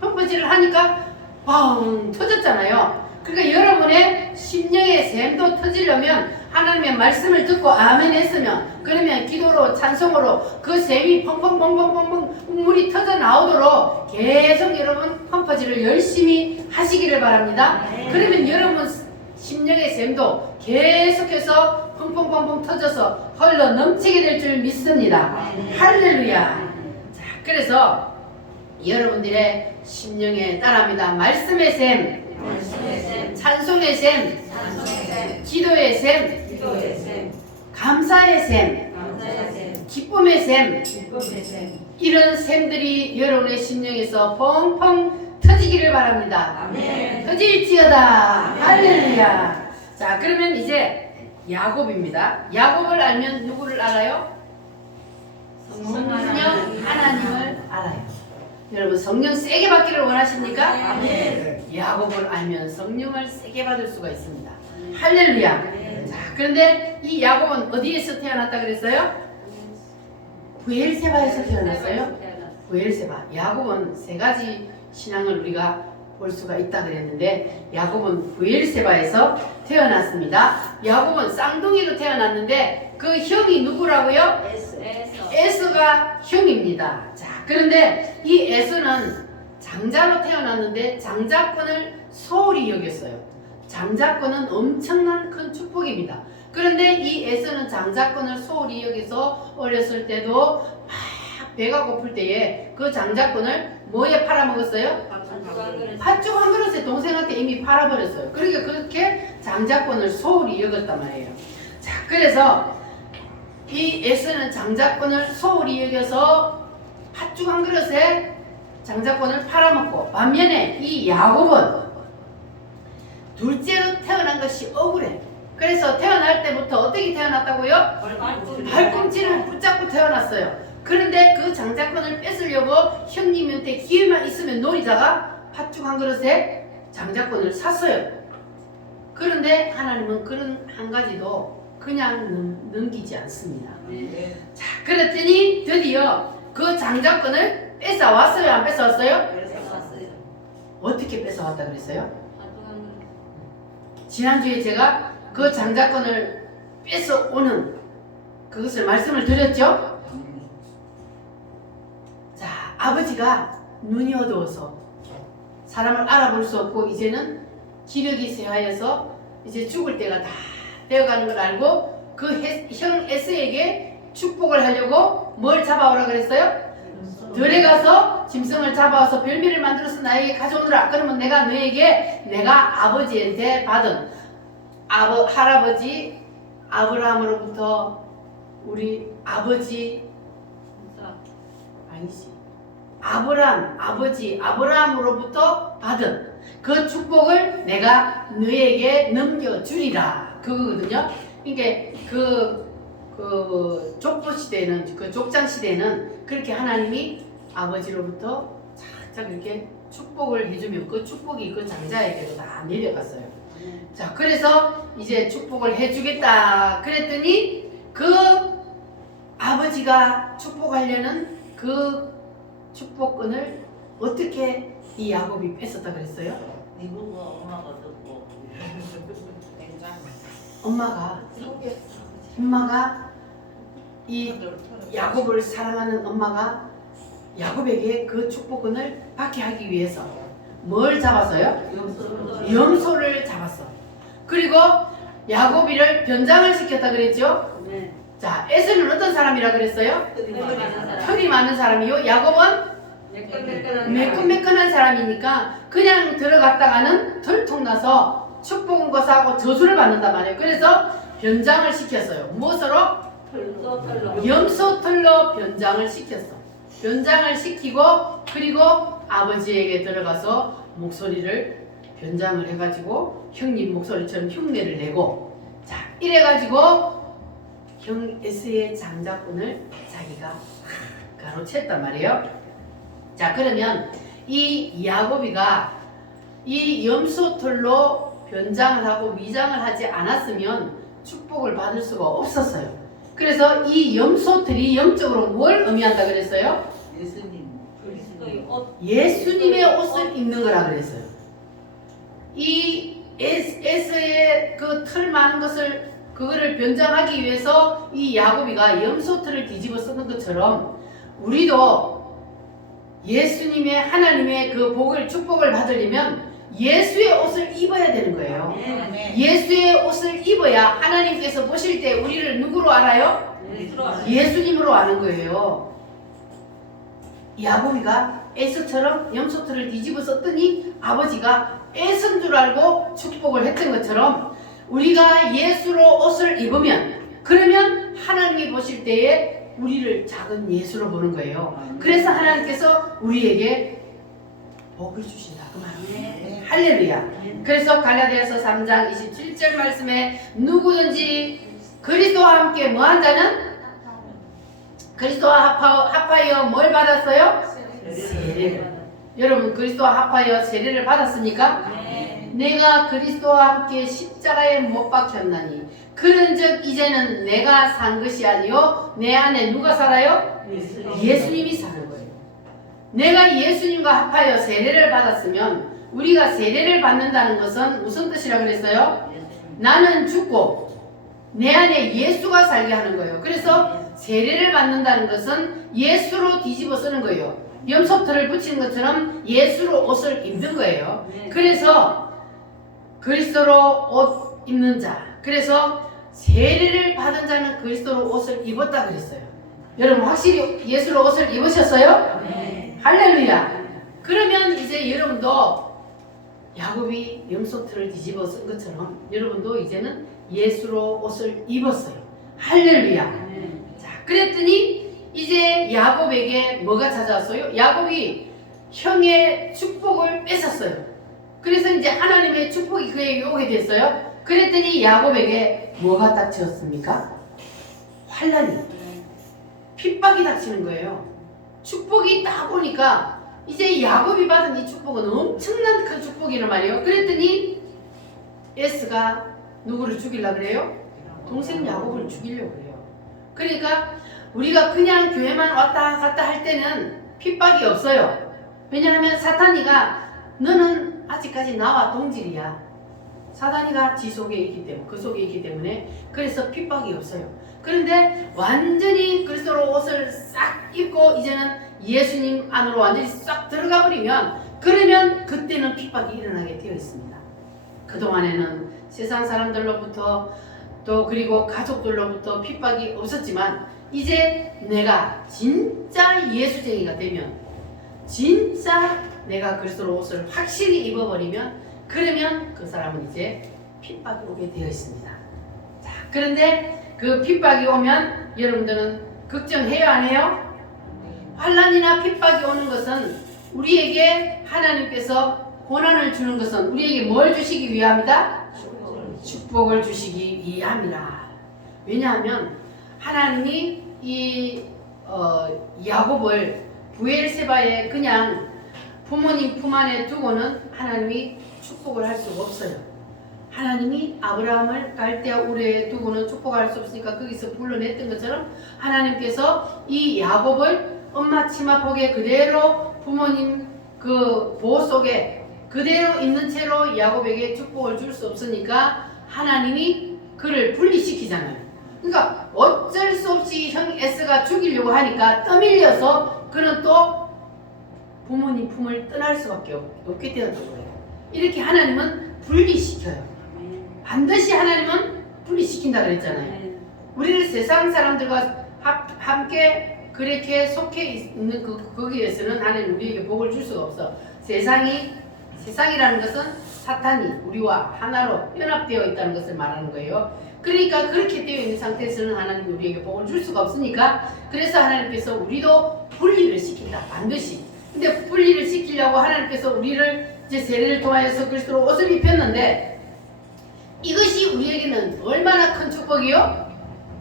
펌프질을 하니까 뻥 터졌잖아요. 그러니까 여러분의 심령의 샘도 터지려면 하나님의 말씀을 듣고 아멘 했으면, 그러면 기도로 찬송으로 그 샘이 펑펑펑펑펑 물이 터져 나오도록 계속 여러분 펌프질을 열심히 하시기를 바랍니다. 그러면 여러분 심령의 샘도 계속해서 펑펑펑펑 터져서 흘러 넘치게 될 줄 믿습니다. 할렐루야. 자, 그래서 여러분들의 심령에 따라합니다. 말씀의 샘, 찬송의 샘, 기도의 샘, 감사의 샘, 기쁨의 샘, 이런 샘들이 여러분의 심령에서 펑펑 터지기를 바랍니다. 터질지어다. 할렐루야. 자, 그러면 이제 야곱입니다. 야곱을 알면 누구를 알아요? 성령 하나님을 알아요. 여러분 성령 세게 받기를 원하십니까? 아멘. 야곱을 알면 성령을 세게 받을 수가 있습니다. 할렐루야. 자, 그런데 이 야곱은 어디에서 태어났다 그랬어요? 브엘세바에서 태어났어요. 브엘세바. 야곱은 세 가지 신앙을 우리가 볼 수가 있다 그랬는데, 야곱은 브엘세바에서 태어났습니다. 야곱은 쌍둥이로 태어났는데 그 형이 누구라고요? 에서가 형입니다. 자, 그런데 이 에서는 장자로 태어났는데 장자권을 소홀히 여겼어요. 장자권은 엄청난 큰 축복입니다. 그런데 이 에서는 장자권을 소홀히 여기서 어렸을 때도 막 배가 고플 때에 그 장자권을 뭐에 팔아먹었어요? 팥죽 한 그릇에 동생한테 이미 팔아버렸어요. 그러니까 그렇게 장자권을 소홀히 여겼단 말이에요. 자, 그래서 이 에서는 장자권을 소홀히 여겨서 팥죽 한 그릇에 장자권을 팔아먹고, 반면에 이 야곱은 둘째로 태어난 것이 억울해. 그래서 태어날 때부터 어떻게 태어났다고요? 발꿈치를 붙잡고 태어났어요. 그런데 그 장자권을 뺏으려고 형님한테 기회만 있으면 노리다가 팥죽 한 그릇에 장자권을 샀어요. 그런데 하나님은 그런 한 가지도 그냥 넘기지 않습니다. 자, 그랬더니 드디어 그 장자권을 뺏어왔어요? 안 뺏어왔어요? 어떻게 뺏어왔다 그랬어요? 지난주에 제가 그 장자권을 뺏어오는 그것을 말씀을 드렸죠? 자, 아버지가 눈이 어두워서 사람을 알아볼 수 없고 이제는 기력이 쇠하여서 이제 죽을 때가 다 되어가는 걸 알고 그 형 에스에게 축복을 하려고 뭘 잡아오라 그랬어요? 들에 가서 짐승을 잡아와서 별미를 만들어서 나에게 가져오느라. 그러면 내가 너에게 내가 아버지한테 받은 할아버지 아브라함으로부터 우리 아버지 아니지 아버지 아브라함으로부터 받은 그 축복을 내가 너에게 넘겨주리라 그거거든요. 그러니까 그 족보 시대는, 그 족장 시대는 그렇게 하나님이 아버지로부터 착착 이렇게 축복을 해주면 그 축복이 그 장자에게도 다 내려갔어요. 자, 그래서 이제 축복을 해주겠다 그랬더니 그 아버지가 축복하려는 그 축복권을 어떻게 이 야곱이 뺏었다 그랬어요? 엄마가 이 야곱을 사랑하는 엄마가 야곱에게 그 축복권을 받게 하기 위해서 뭘 잡았어요? 염소를 잡았어. 그리고 야곱이를 변장을 시켰다 그랬죠? 네. 자, 에서는 어떤 사람이라 그랬어요? 털이 많은 사람이요. 야곱은 매끈매끈한 사람이니까 그냥 들어갔다가는 덜통 나서 축복은 것하고 저주를 받는단 말이에요. 그래서 변장을 시켰어요. 무엇으로? 염소 털로 변장을 시켰어. 변장을 시키고 그리고 아버지에게 들어가서 목소리를 변장을 해가지고 형님 목소리처럼 흉내를 내고, 자 이래가지고 형 에스의 장자권을 자기가 가로챘단 말이에요. 자 그러면 이 야곱이가 이 염소털로 변장을 하고 위장을 하지 않았으면 축복을 받을 수가 없었어요. 그래서 이 염소털이 영적으로 뭘 의미한다 그랬어요? 예수님의 옷을 입는 거라 그랬어요. 이 에서의 그 털 많은 것을 그거를 변장하기 위해서 이 야곱이가 염소털을 뒤집어 쓰는 것처럼 우리도 예수님의 하나님의 그 복을 축복을 받으려면 예수의 옷을 입어야 되는 거예요. 예수의 옷을 입어야 하나님께서 보실 때 우리를 누구로 알아요? 예수님으로 아는 거예요. 야곱이가 에서처럼 염소털을 뒤집어 썼더니 아버지가 에서인 줄 알고 축복을 했던 것처럼 우리가 예수로 옷을 입으면 그러면 하나님이 보실 때에 우리를 작은 예수로 보는 거예요. 그래서 하나님께서 우리에게 복을 주신다 그 말이에요. 할렐루야. 그래서 갈라디아서 3장 27절 말씀에 누구든지 그리스도와 함께 뭐한 자는 그리스도와 합하여 뭘 받았어요? 세례를. 여러분 그리스도와 합하여 세례를 받았습니까? 내가 그리스도와 함께 십자가에 못 박혔나니 그런즉 이제는 내가 산 것이 아니요 내 안에 누가 살아요? 예수님이 사는 거예요. 내가 예수님과 합하여 세례를 받았으면 우리가 세례를 받는다는 것은 무슨 뜻이라고 그랬어요? 나는 죽고 내 안에 예수가 살게 하는 거예요. 그래서 세례를 받는다는 것은 예수로 뒤집어 쓰는 거예요. 염소털을 붙이는 것처럼 예수로 옷을 입는 거예요. 그래서 그리스도로 옷 입는 자, 그래서 세례를 받은 자는 그리스도로 옷을 입었다 그랬어요. 여러분 확실히 예수로 옷을 입으셨어요? 네. 할렐루야. 그러면 이제 여러분도 야곱이 염소털을 뒤집어 쓴 것처럼 여러분도 이제는 예수로 옷을 입었어요. 할렐루야. 자, 그랬더니 이제 야곱에게 뭐가 찾아왔어요? 야곱이 형의 축복을 뺏었어요. 그래서 이제 하나님의 축복이 그에게 오게 됐어요. 그랬더니 야곱에게 뭐가 닥쳤습니까? 환난이, 핍박이 닥치는 거예요. 축복이 딱 오니까 이제 야곱이 받은 이 축복은 엄청난 큰 축복이란 말이에요. 그랬더니 에스가 누구를 죽이려고 그래요? 동생 야곱을 죽이려고 그래요. 그러니까 우리가 그냥 교회만 왔다 갔다 할 때는 핍박이 없어요. 왜냐하면 사탄이가 너는 아직까지 나와 동질이야. 사단이가 지 속에 있기 때문에 그 속에 있기 때문에 그래서 핍박이 없어요. 그런데 완전히 그리스도로 옷을 싹 입고 이제는 예수님 안으로 완전히 싹 들어가 버리면 그러면 그때는 핍박이 일어나게 되어 있습니다. 그동안에는 세상 사람들로부터 또 그리고 가족들로부터 핍박이 없었지만 이제 내가 진짜 예수쟁이가 되면 진짜 내가 그리스도로 옷을 확실히 입어버리면 그러면 그 사람은 이제 핍박이 오게 되어 있습니다. 자, 그런데 그 핍박이 오면 여러분들은 걱정해요 안 해요? 환난이나 핍박이 오는 것은 우리에게 하나님께서 고난을 주는 것은 우리에게 뭘 주시기 위함이다? 축복을 주시기 위함이라. 왜냐하면 하나님이 이 야곱을 부엘세바에 그냥 부모님 품 안에 두고는 하나님이 축복을 할 수가 없어요. 하나님이 아브라함을 갈대아 우르에 두고는 축복할 수 없으니까 거기서 불러냈던 것처럼 하나님께서 이 야곱을 엄마 치마폭에 그대로 부모님 그 보호 속에 그대로 있는 채로 야곱에게 축복을 줄 수 없으니까 하나님이 그를 분리시키잖아요. 그러니까 어쩔 수 없이 형 에스가 죽이려고 하니까 떠밀려서 그는 또 부모님 품을 떠날 수밖에 없게 되었던 거예요. 이렇게 하나님은 분리시켜요. 반드시 하나님은 분리시킨다 그랬잖아요. 우리를 세상 사람들과 함께 그렇게 속해 있는 거기에서는 하나님 우리에게 복을 줄 수가 없어. 세상이라는 것은 사탄이 우리와 하나로 연합되어 있다는 것을 말하는 거예요. 그러니까 그렇게 되어 있는 상태에서는 하나님이 우리에게 복을 줄 수가 없으니까, 그래서 하나님께서 우리도 분리를 시킨다, 반드시. 근데 분리를 시키려고 하나님께서 우리를 이제 세례를 통하여서 그리스도로 옷을 입혔는데, 이것이 우리에게는 얼마나 큰 축복이요?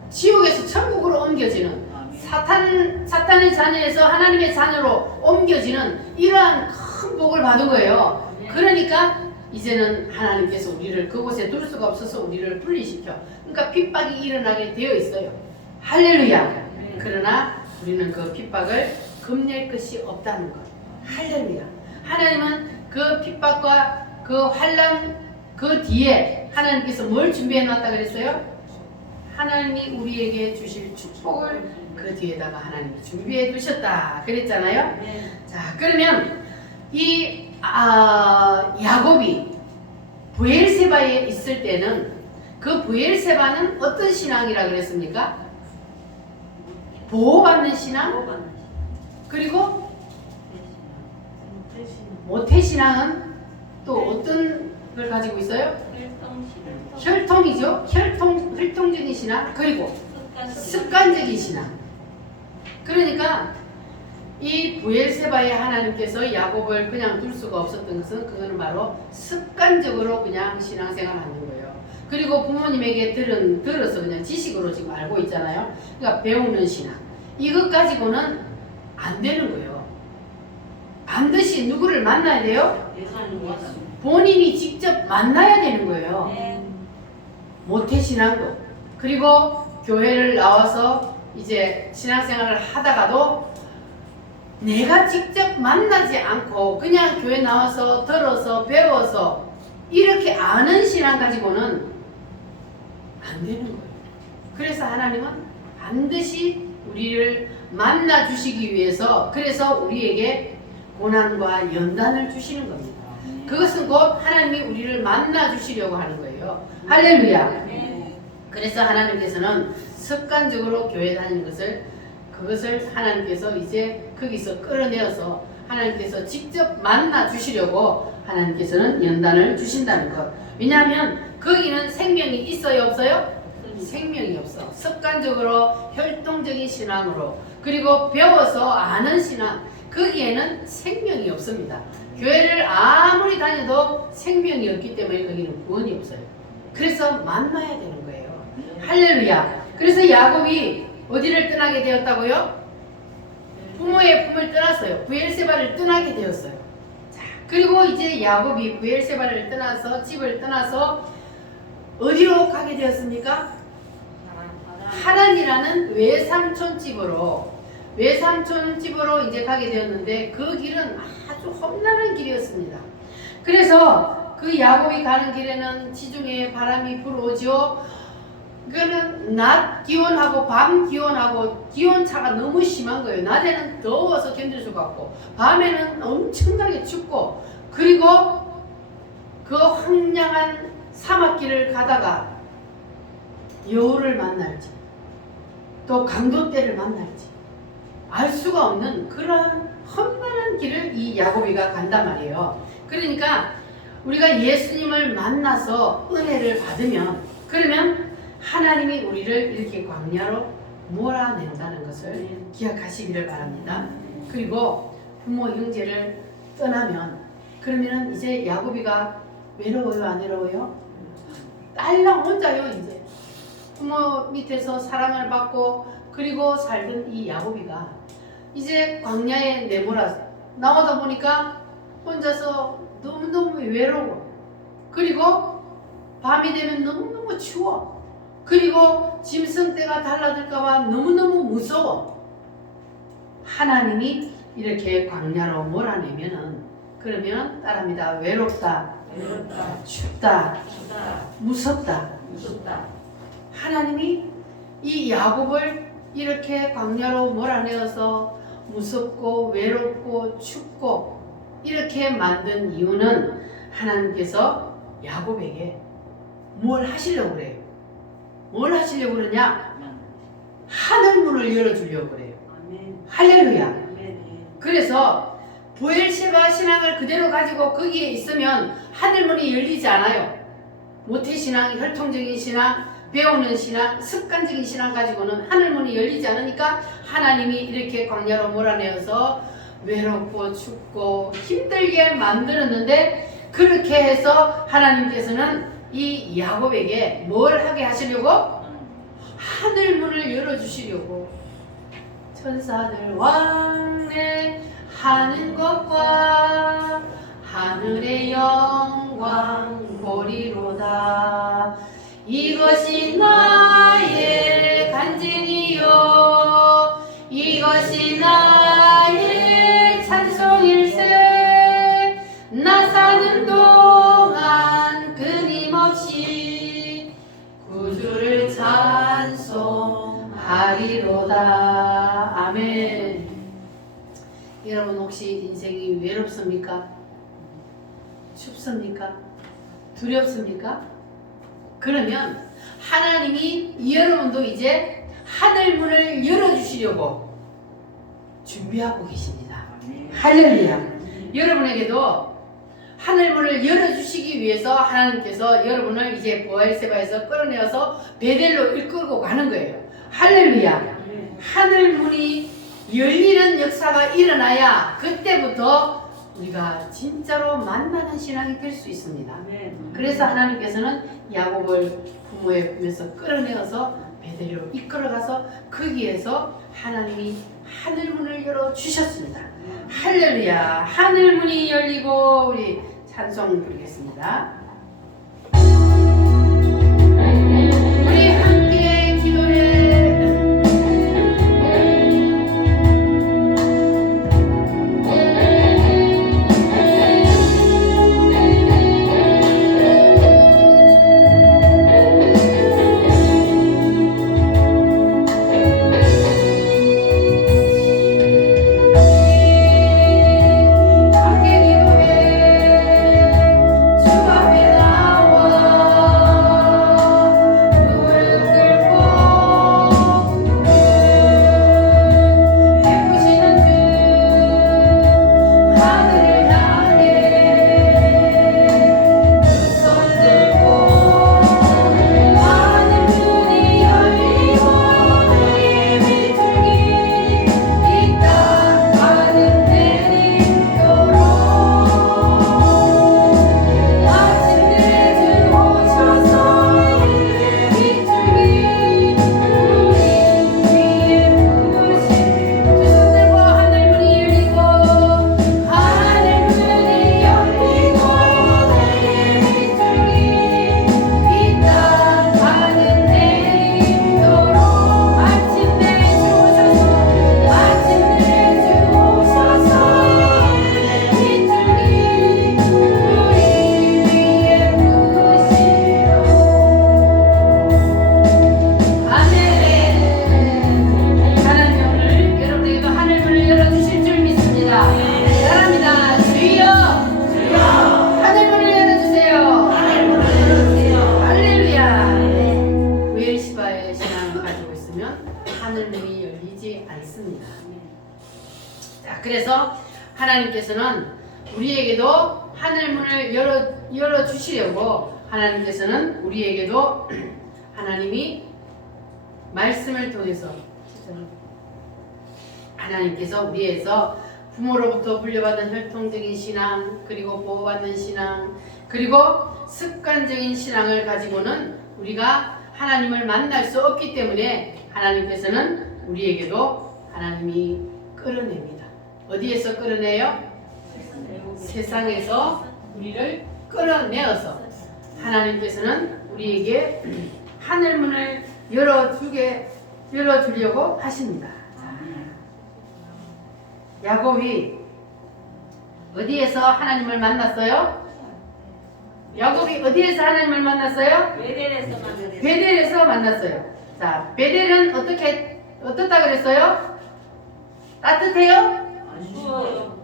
지옥에서 천국으로 옮겨지는, 사탄의 자녀에서 하나님의 자녀로 옮겨지는 이러한 큰 복을 받은 거예요. 그러니까 이제는 하나님께서 우리를 그곳에 둘 수가 없어서 우리를 분리시켜. 그러니까 핍박이 일어나게 되어 있어요. 할렐루야. 그러나 우리는 그 핍박을 금낼 것이 없다는 것. 할렐루야. 하나님은 그 핍박과 그 환난 그 뒤에 하나님께서 뭘 준비해 놨다 그랬어요? 하나님이 우리에게 주실 축복을 그 뒤에다가 하나님이 준비해 두셨다 그랬잖아요. 자, 그러면 이 야곱이 브엘세바에 있을 때는 그 브엘세바는 어떤 신앙이라 그랬습니까? 보호받는 신앙? 그리고 모태신앙은 또 어떤 걸 가지고 있어요? 혈통이죠. 혈통적인 신앙, 그리고 습관적인 신앙. 그러니까 이 브엘세바의 하나님께서 야곱을 그냥 둘 수가 없었던 것은 그거는 바로 습관적으로 그냥 신앙생활 하는 거예요. 그리고 부모님에게 들어서 그냥 지식으로 지금 알고 있잖아요. 그러니까 배우는 신앙. 이것 가지고는 안 되는 거예요. 반드시 누구를 만나야 돼요? 본인이 직접 만나야 되는 거예요. 모태신앙도. 그리고 교회를 나와서 이제 신앙생활을 하다가도 내가 직접 만나지 않고 그냥 교회 나와서 들어서 배워서 이렇게 아는 신앙 가지고는 안 되는 거예요. 그래서 하나님은 반드시 우리를 만나 주시기 위해서, 그래서 우리에게 고난과 연단을 주시는 겁니다. 그것은 곧 하나님이 우리를 만나 주시려고 하는 거예요. 할렐루야. 그래서 하나님께서는 습관적으로 교회 다니는 그것을 하나님께서 이제 거기서 끌어내어서 하나님께서 직접 만나 주시려고 하나님께서는 연단을 주신다는 것. 왜냐하면 거기는 생명이 있어요, 없어요? 생명이 없어. 습관적으로 혈통적인 신앙으로, 그리고 배워서 아는 신앙, 거기에는 생명이 없습니다. 교회를 아무리 다녀도 생명이 없기 때문에 거기는 구원이 없어요. 그래서 만나야 되는 거예요. 할렐루야. 그래서 야곱이 어디를 떠나게 되었다고요? 부모의 품을 떠났어요. 브엘세바를 떠나게 되었어요. 자, 그리고 이제 야곱이 브엘세바를 떠나서, 집을 떠나서 어디로 가게 되었습니까? 하란이라는 외삼촌 집으로 이제 가게 되었는데, 그 길은 아주 험난한 길이었습니다. 그래서 그 야곱이 가는 길에는 지중해 바람이 불어오죠. 그거는 낮 기온하고 밤 기온하고 기온차가 너무 심한 거예요. 낮에는 더워서 견딜 수가 없고, 밤에는 엄청나게 춥고, 그리고 그 황량한 사막길을 가다가 여우를 만날지 또 강도떼를 만날지 알 수가 없는 그런 험난한 길을 이 야곱이가 간단 말이에요. 그러니까 우리가 예수님을 만나서 은혜를 받으면, 그러면 하나님이 우리를 이렇게 광야로 몰아낸다는 것을 기억하시기를 바랍니다. 그리고 부모 형제를 떠나면, 그러면 이제 야곱이가 외로워요, 안 외로워요? 딸랑 혼자요. 이제 부모 밑에서 사랑을 받고 그리고 살던 이 야곱이가 이제 광야에 내몰아 나오다 보니까 혼자서 너무너무 외로워. 그리고 밤이 되면 너무너무 추워. 그리고 짐승떼가 달라들까봐 너무너무 무서워. 하나님이 이렇게 광야로 몰아내면은, 그러면 따라합니다. 외롭다, 춥다, 무섭다. 하나님이 이 야곱을 이렇게 광야로 몰아내어서 무섭고 외롭고 춥고 이렇게 만든 이유는 하나님께서 야곱에게 뭘 하시려고 그래요? 뭘 하시려고 그러냐? 하늘 문을 열어주려고 그래요. 할렐루야. 그래서 부엘셰바 신앙을 그대로 가지고 거기에 있으면 하늘 문이 열리지 않아요. 모태신앙, 혈통적인 신앙, 배우는 신앙, 습관적인 신앙 가지고는 하늘 문이 열리지 않으니까 하나님이 이렇게 광야로 몰아내어서 외롭고 춥고 힘들게 만들었는데, 그렇게 해서 하나님께서는 이 야곱에게 뭘 하게 하시려고? 하늘 문을 열어주시려고. 천사들 왕래하는 것과 하늘의 영광 보리로다. 이것이 나의 간증이요, 이것이 나의 찬송일세. 나 사는 동안 끊임없이 구주를 찬송하리로다. 아멘. 여러분, 혹시 인생이 외롭습니까? 춥습니까? 두렵습니까? 그러면 하나님이 여러분도 이제 하늘 문을 열어주시려고 준비하고 계십니다. 할렐루야. 여러분에게도 하늘 문을 열어주시기 위해서 하나님께서 여러분을 이제 부엘세바에서 끌어내어서 베델로 이끌고 가는 거예요. 할렐루야. 하늘 문이 열리는 역사가 일어나야 그때부터 우리가 진짜로 만나는 신앙이 될 수 있습니다. 그래서 하나님께서는 야곱을 부모의 품에서 끌어내어서 베델로 이끌어가서 거기에서 하나님이 하늘문을 열어주셨습니다. 할렐루야. 하늘문이 열리고 우리 찬송 부르겠습니다. 우리 함께 기도해. 그래서 하나님께서는 우리에게도 하늘문을 열어주시려고 하나님께서는 우리에게도 하나님이 말씀을 통해서 하나님께서 우리에서 부모로부터 물려받은 혈통적인 신앙, 그리고 보호받는 신앙, 그리고 습관적인 신앙을 가지고는 우리가 하나님을 만날 수 없기 때문에 하나님께서는 우리에게도 하나님이 끌어냅니다. 어디에서 끌어내요? 세상에서 우리를 끌어내어서 하나님께서는 우리에게 하늘문을 열어주려고 하십니다. 야곱이 어디에서 하나님을 만났어요? 야곱이 어디에서 하나님을 만났어요? 베델에서 만났어요. 자, 베델은 어떻다 그랬어요? 따뜻해요? 추워요.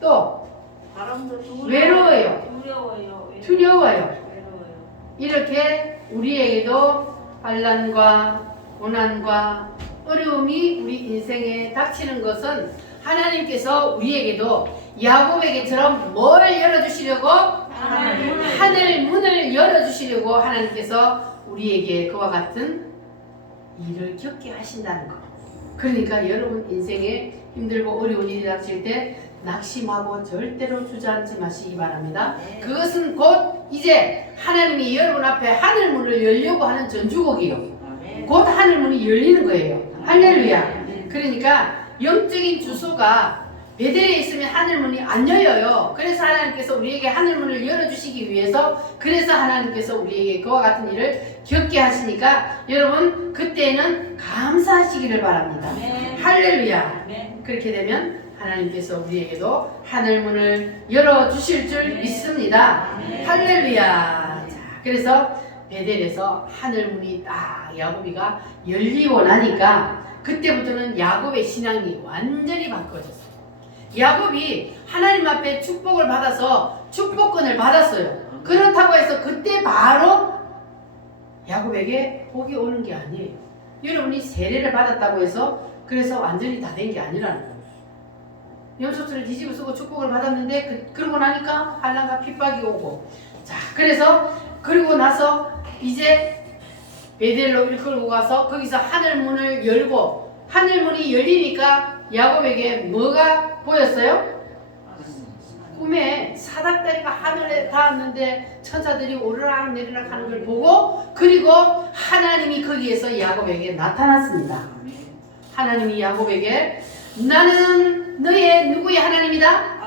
또 바람도 두려워요. 외로워요. 두려워요. 두려워요. 외로워요. 이렇게 우리에게도 환난과 고난과 어려움이 우리 인생에 닥치는 것은 하나님께서 우리에게도 야곱에게처럼 뭘 열어주시려고? 하늘 문을 열어주시려고 하나님께서 우리에게 그와 같은 일을 겪게 하신다는 것. 그러니까 여러분 인생에 힘들고 어려운 일이 닥칠 때 낙심하고 절대로 주저앉지 마시기 바랍니다. 그것은 곧 이제 하나님이 여러분 앞에 하늘문을 열려고 하는 전주곡이요. 곧 하늘문이 열리는 거예요. 할렐루야. 그러니까 영적인 주소가 베델에 있으면 하늘문이 안 열려요. 그래서 하나님께서 우리에게 하늘문을 열어주시기 위해서 그래서 하나님께서 우리에게 그와 같은 일을 겪게 하시니까 여러분 그때는 감사하시기를 바랍니다. 할렐루야. 그렇게 되면 하나님께서 우리에게도 하늘문을 열어주실 줄 믿습니다. 할렐루야. 자, 그래서 베델에서 하늘문이 딱 야곱이가 열리고 나니까 그때부터는 야곱의 신앙이 완전히 바꿔졌어요. 야곱이 하나님 앞에 축복을 받아서 축복권을 받았어요. 그렇다고 해서 그때 바로 야곱에게 복이 오는 게 아니에요. 여러분이 세례를 받았다고 해서 그래서 완전히 다 된 게 아니라는 거예요. 연소서를 뒤집어 쓰고 축복을 받았는데 그러고 나니까 환난과 핍박이 오고, 자 그래서 그러고 나서 이제 베델로 이끌고 가서 거기서 하늘문을 열고 하늘문이 열리니까 야곱에게 뭐가 보였어요? 꿈에 사닥다리가 하늘에 닿았는데 천사들이 오르락 내리락 하는 걸 보고 그리고 하나님이 거기에서 야곱에게 나타났습니다. 하나님이 야곱에게 나는 너의 누구의 하나님이다?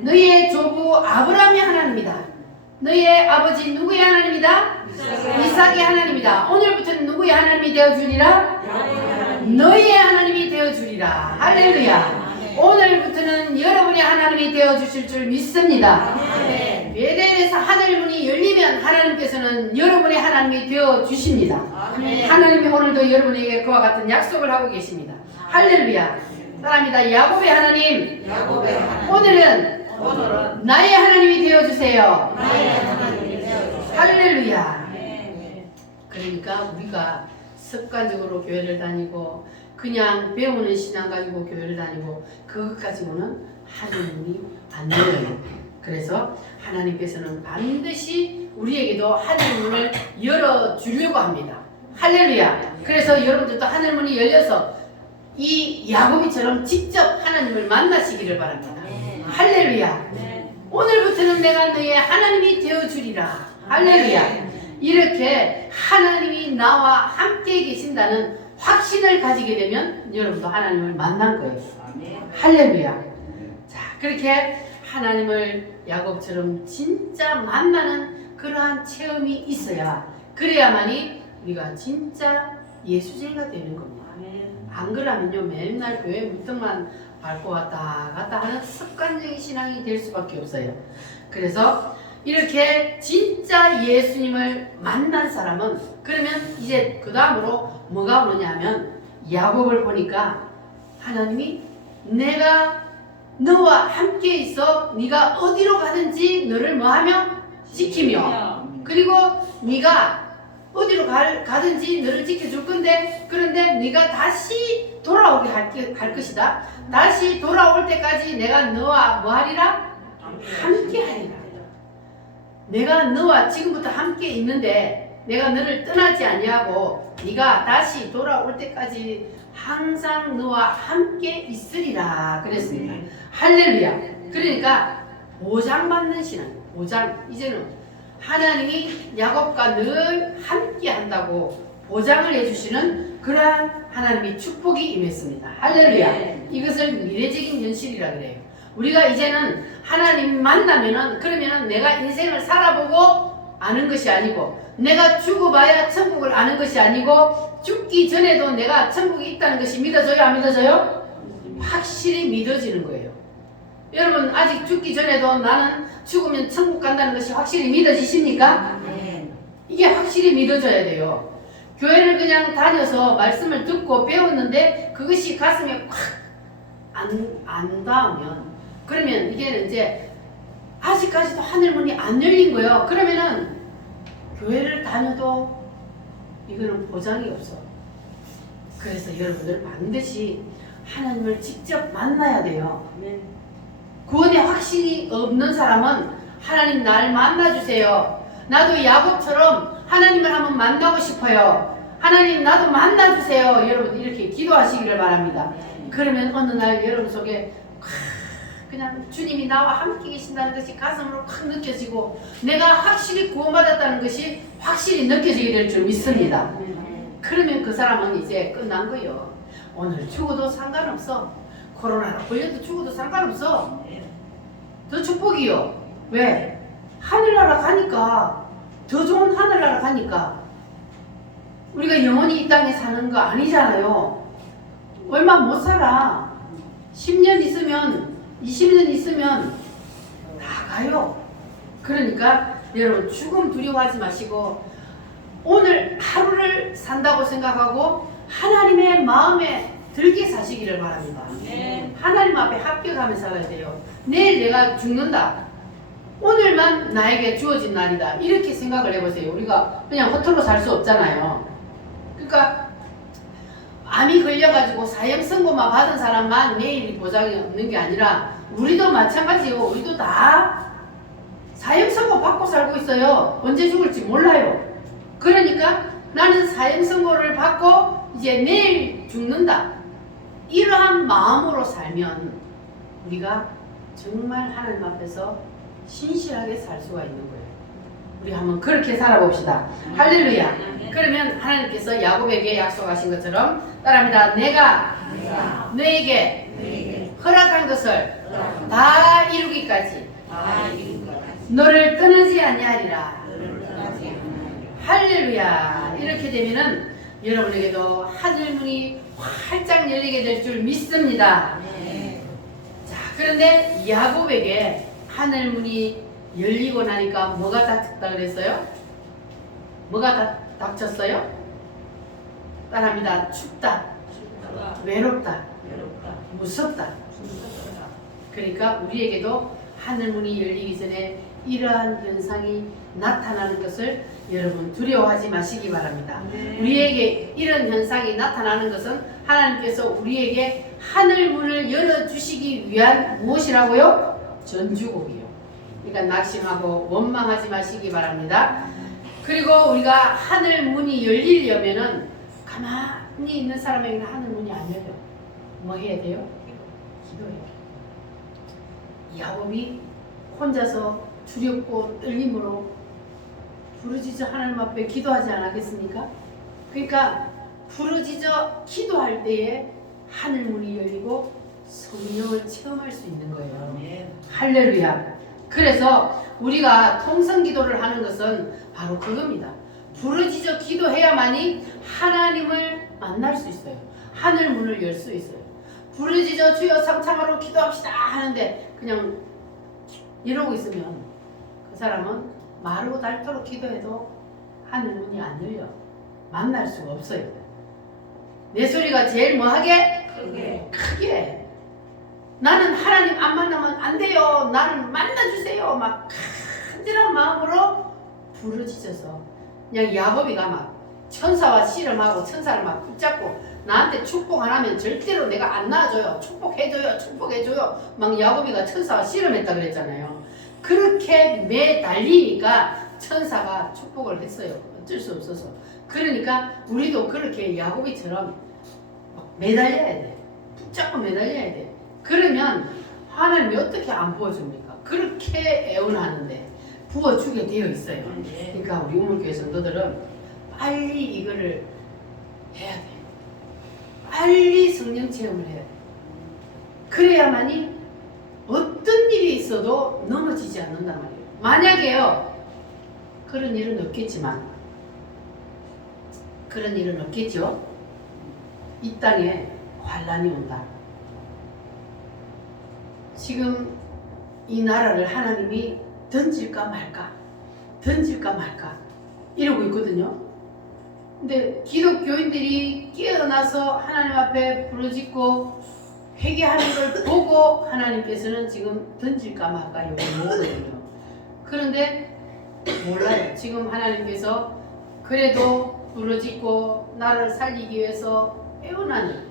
너의 조부 아브라함의 하나님이다. 너의 아버지 누구의 하나님이다? 이삭의 하나님이다. 오늘부터는 누구의 하나님이 되어주리라? 너희의 하나님이 되어주리라. 할렐루야. 오늘부터는 여러분의 하나님이 되어주실 줄 믿습니다. 베델에서 하늘문이 열리면 하나님께서는 여러분의 하나님이 되어주십니다. 하나님이 오늘도 여러분에게 그와 같은 약속을 하고 계십니다. 할렐루야. 사랑합니다. 야곱의 하나님, 오늘은 나의 하나님이 되어주세요. 할렐루야. 그러니까 우리가 습관적으로 교회를 다니고 그냥 배우는 신앙 가지고 교회를 다니고 그것 가지고는 하늘문이 안 열려요. 그래서 하나님께서는 반드시 우리에게도 하늘문을 열어주려고 합니다. 할렐루야. 그래서 여러분들도 하늘문이 열려서 이 야곱이처럼 직접 하나님을 만나시기를 바랍니다. 할렐루야. 오늘부터는 내가 너의 하나님이 되어주리라. 할렐루야. 이렇게 하나님이 나와 함께 계신다는 확신을 가지게 되면 여러분도 하나님을 만난 거예요. 할렐루야. 자, 그렇게 하나님을 야곱처럼 진짜 만나는 그러한 체험이 있어야 그래야만이 우리가 진짜 예수쟁이가 되는 겁니다. 안 그러면요 맨날 교회 무턱만 밟고 왔다 갔다 하는 습관적인 신앙이 될 수밖에 없어요. 그래서 이렇게 진짜 예수님을 만난 사람은 그러면 이제 그 다음으로 뭐가 오느냐 하면 야곱을 보니까 하나님이 내가 너와 함께 있어 네가 어디로 가든지 너를 뭐하며 지키며 그리고 네가 어디로 가든지 너를 지켜줄 건데 그런데 네가 다시 돌아오게 할 것이다. 다시 돌아올 때까지 내가 너와 뭐하리라? 함께 하리라. 내가 너와 지금부터 함께 있는데 내가 너를 떠나지 아니하고 네가 다시 돌아올 때까지 항상 너와 함께 있으리라 그랬습니다. 할렐루야. 그러니까 보장받는 신앙, 보장. 이제는 하나님이 야곱과 늘 함께 한다고 보장을 해주시는 그러한 하나님의 축복이 임했습니다. 할렐루야. 이것을 미래적인 현실이라 그래요. 우리가 이제는 하나님 만나면은 그러면은 내가 인생을 살아보고 아는 것이 아니고 내가 죽어봐야 천국을 아는 것이 아니고 죽기 전에도 내가 천국이 있다는 것이 믿어져요? 안 믿어져요? 확실히 믿어지는 거예요. 여러분 아직 죽기 전에도 나는 죽으면 천국 간다는 것이 확실히 믿어지십니까? 이게 확실히 믿어져야 돼요. 교회를 그냥 다녀서 말씀을 듣고 배웠는데 그것이 가슴에 안 닿으면, 그러면 이게 이제 아직까지도 하늘문이 안 열린 거예요. 그러면은 교회를 다녀도 이거는 보장이 없어. 그래서 여러분들 반드시 하나님을 직접 만나야 돼요. 구원에 확신이 없는 사람은 하나님 날 만나주세요. 나도 야곱처럼 하나님을 한번 만나고 싶어요. 하나님 나도 만나주세요. 여러분 이렇게 기도하시기를 바랍니다. 그러면 어느 날 여러분 속에 그냥 주님이 나와 함께 계신다는 것이 가슴으로 확 느껴지고 내가 확실히 구원받았다는 것이 확실히 느껴지게 될 줄 믿습니다. 그러면 그 사람은 이제 끝난 거예요. 오늘 죽어도 상관없어. 코로나로 걸려도 죽어도 상관없어. 더 축복이요. 왜? 하늘나라 가니까, 더 좋은 하늘나라 가니까. 우리가 영원히 이 땅에 사는 거 아니잖아요. 얼마 못 살아. 10년 있으면 20년 있으면 나가요. 그러니까 여러분 죽음 두려워하지 마시고 오늘 하루를 산다고 생각하고 하나님의 마음에 들게 사시기를 바랍니다. 하나님 앞에 합격하며 살아야 돼요. 내일 내가 죽는다. 오늘만 나에게 주어진 날이다. 이렇게 생각을 해보세요. 우리가 그냥 허투루 살 수 없잖아요. 그러니까 암이 걸려가지고 사형 선고만 받은 사람만 내일이 보장이 없는 게 아니라 우리도 마찬가지요. 우리도 다 사형 선고 받고 살고 있어요. 언제 죽을지 몰라요. 그러니까 나는 사형 선고를 받고 이제 내일 죽는다. 이러한 마음으로 살면 우리가 정말 하나님 앞에서 신실하게 살 수가 있는 거예요. 우리 한번 그렇게 살아봅시다. 할렐루야. 그러면 하나님께서 야곱에게 약속하신 것처럼 따라합니다. 내가 너에게 허락한 것을 다 이루기까지 너를 떠나지 아니하리라. 할렐루야. 이렇게 되면은 여러분에게도 하늘문이 활짝 열리게 될 줄 믿습니다. 자, 그런데 야곱에게 하늘문이 열리고 나니까 뭐가 닥쳤다 그랬어요? 뭐가 닥쳤어요? 따라합니다. 춥다, 외롭다, 무섭다. 그러니까 우리에게도 하늘문이 열리기 전에 이러한 현상이 나타나는 것을 여러분 두려워하지 마시기 바랍니다. 우리에게 이런 현상이 나타나는 것은 하나님께서 우리에게 하늘문을 열어주시기 위한 무엇이라고요? 전주곡이요. 그러니까 낙심하고 원망하지 마시기 바랍니다. 그리고 우리가 하늘문이 열리려면은 가만히 있는 사람에게는 하늘문이 안 열려. 뭐 해야 돼요? 기도해요. 야곱이 혼자서 두렵고 떨림으로 부르짖어 하나님 앞에 기도하지 않았겠습니까? 그러니까 부르짖어 기도할 때에 하늘문이 열리고 성령을 체험할 수 있는 거예요. 할렐루야. 그래서 우리가 통성기도를 하는 것은 바로 그겁니다. 부르짖어 기도해야만이 하나님을 만날 수 있어요. 하늘문을 열 수 있어요. 부르짖어 주여 삼창하로 기도합시다 하는데 그냥 이러고 있으면 그 사람은 마르고 닳도록 기도해도 하늘문이 안 열려. 만날 수가 없어요. 내 소리가 제일 뭐하게? 크게. 나는 하나님 안 만나면 안 돼요. 나를 만나주세요. 막 간절한 마음으로 부르짖어서 그냥 야곱이가 막 천사와 씨름하고 천사를 막 붙잡고 나한테 축복 안 하면 절대로 내가 안 놔줘요. 축복해줘요. 축복해줘요. 막 야곱이가 천사와 씨름했다 그랬잖아요. 그렇게 매달리니까 천사가 축복을 했어요. 어쩔 수 없어서. 그러니까 우리도 그렇게 야곱이처럼 매달려야 돼. 붙잡고 매달려야 돼. 그러면 하나님이 어떻게 안 부어줍니까? 그렇게 애원하는데 부어주게 되어 있어요. 그러니까 우리 우물교회 성도들은 빨리 이거를 해야 돼. 빨리 성령 체험을 해야 돼. 그래야만이 어떤 일이 있어도 넘어지지 않는단 말이에요. 만약에요, 그런 일은 없겠지만, 그런 일은 없겠죠. 이 땅에 환란이 온다. 지금 이 나라를 하나님이 던질까 말까 이러고 있거든요. 근데 기독교인들이 깨어나서 하나님 앞에 부르짖고 회개하는 걸 보고 하나님께서는 지금 던질까 말까 이거 모르거든요. 그런데 몰라요. 지금 하나님께서 그래도 부르짖고 나를 살리기 위해서 애원하는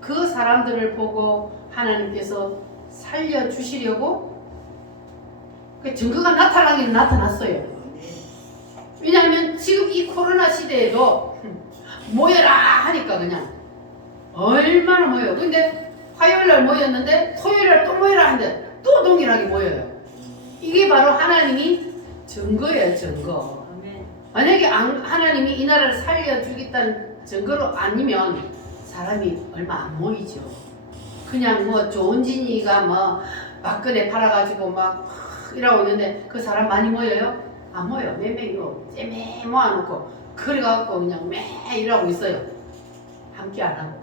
그 사람들을 보고 하나님께서 살려주시려고 그 증거가 나타나긴 나타났어요. 왜냐하면 지금 이 코로나 시대에도 모여라 하니까 그냥 얼마나 모여요. 근데 화요일날 모였는데 토요일날 또 모여라 하는데 또 동일하게 모여요. 이게 바로 하나님이 증거예요. 증거. 만약에 하나님이 이 나라를 살려주겠다는 증거로 아니면 사람이 얼마 안 모이죠. 그냥 뭐 좋은 진이가 뭐 막걸리 팔아가지고 막 이러고 있는데 그 사람 많이 모여요? 안 모여. 몇 명이고 쟤매 모아놓고 그래갖고 그냥 매 이러고 있어요. 함께 안 하고.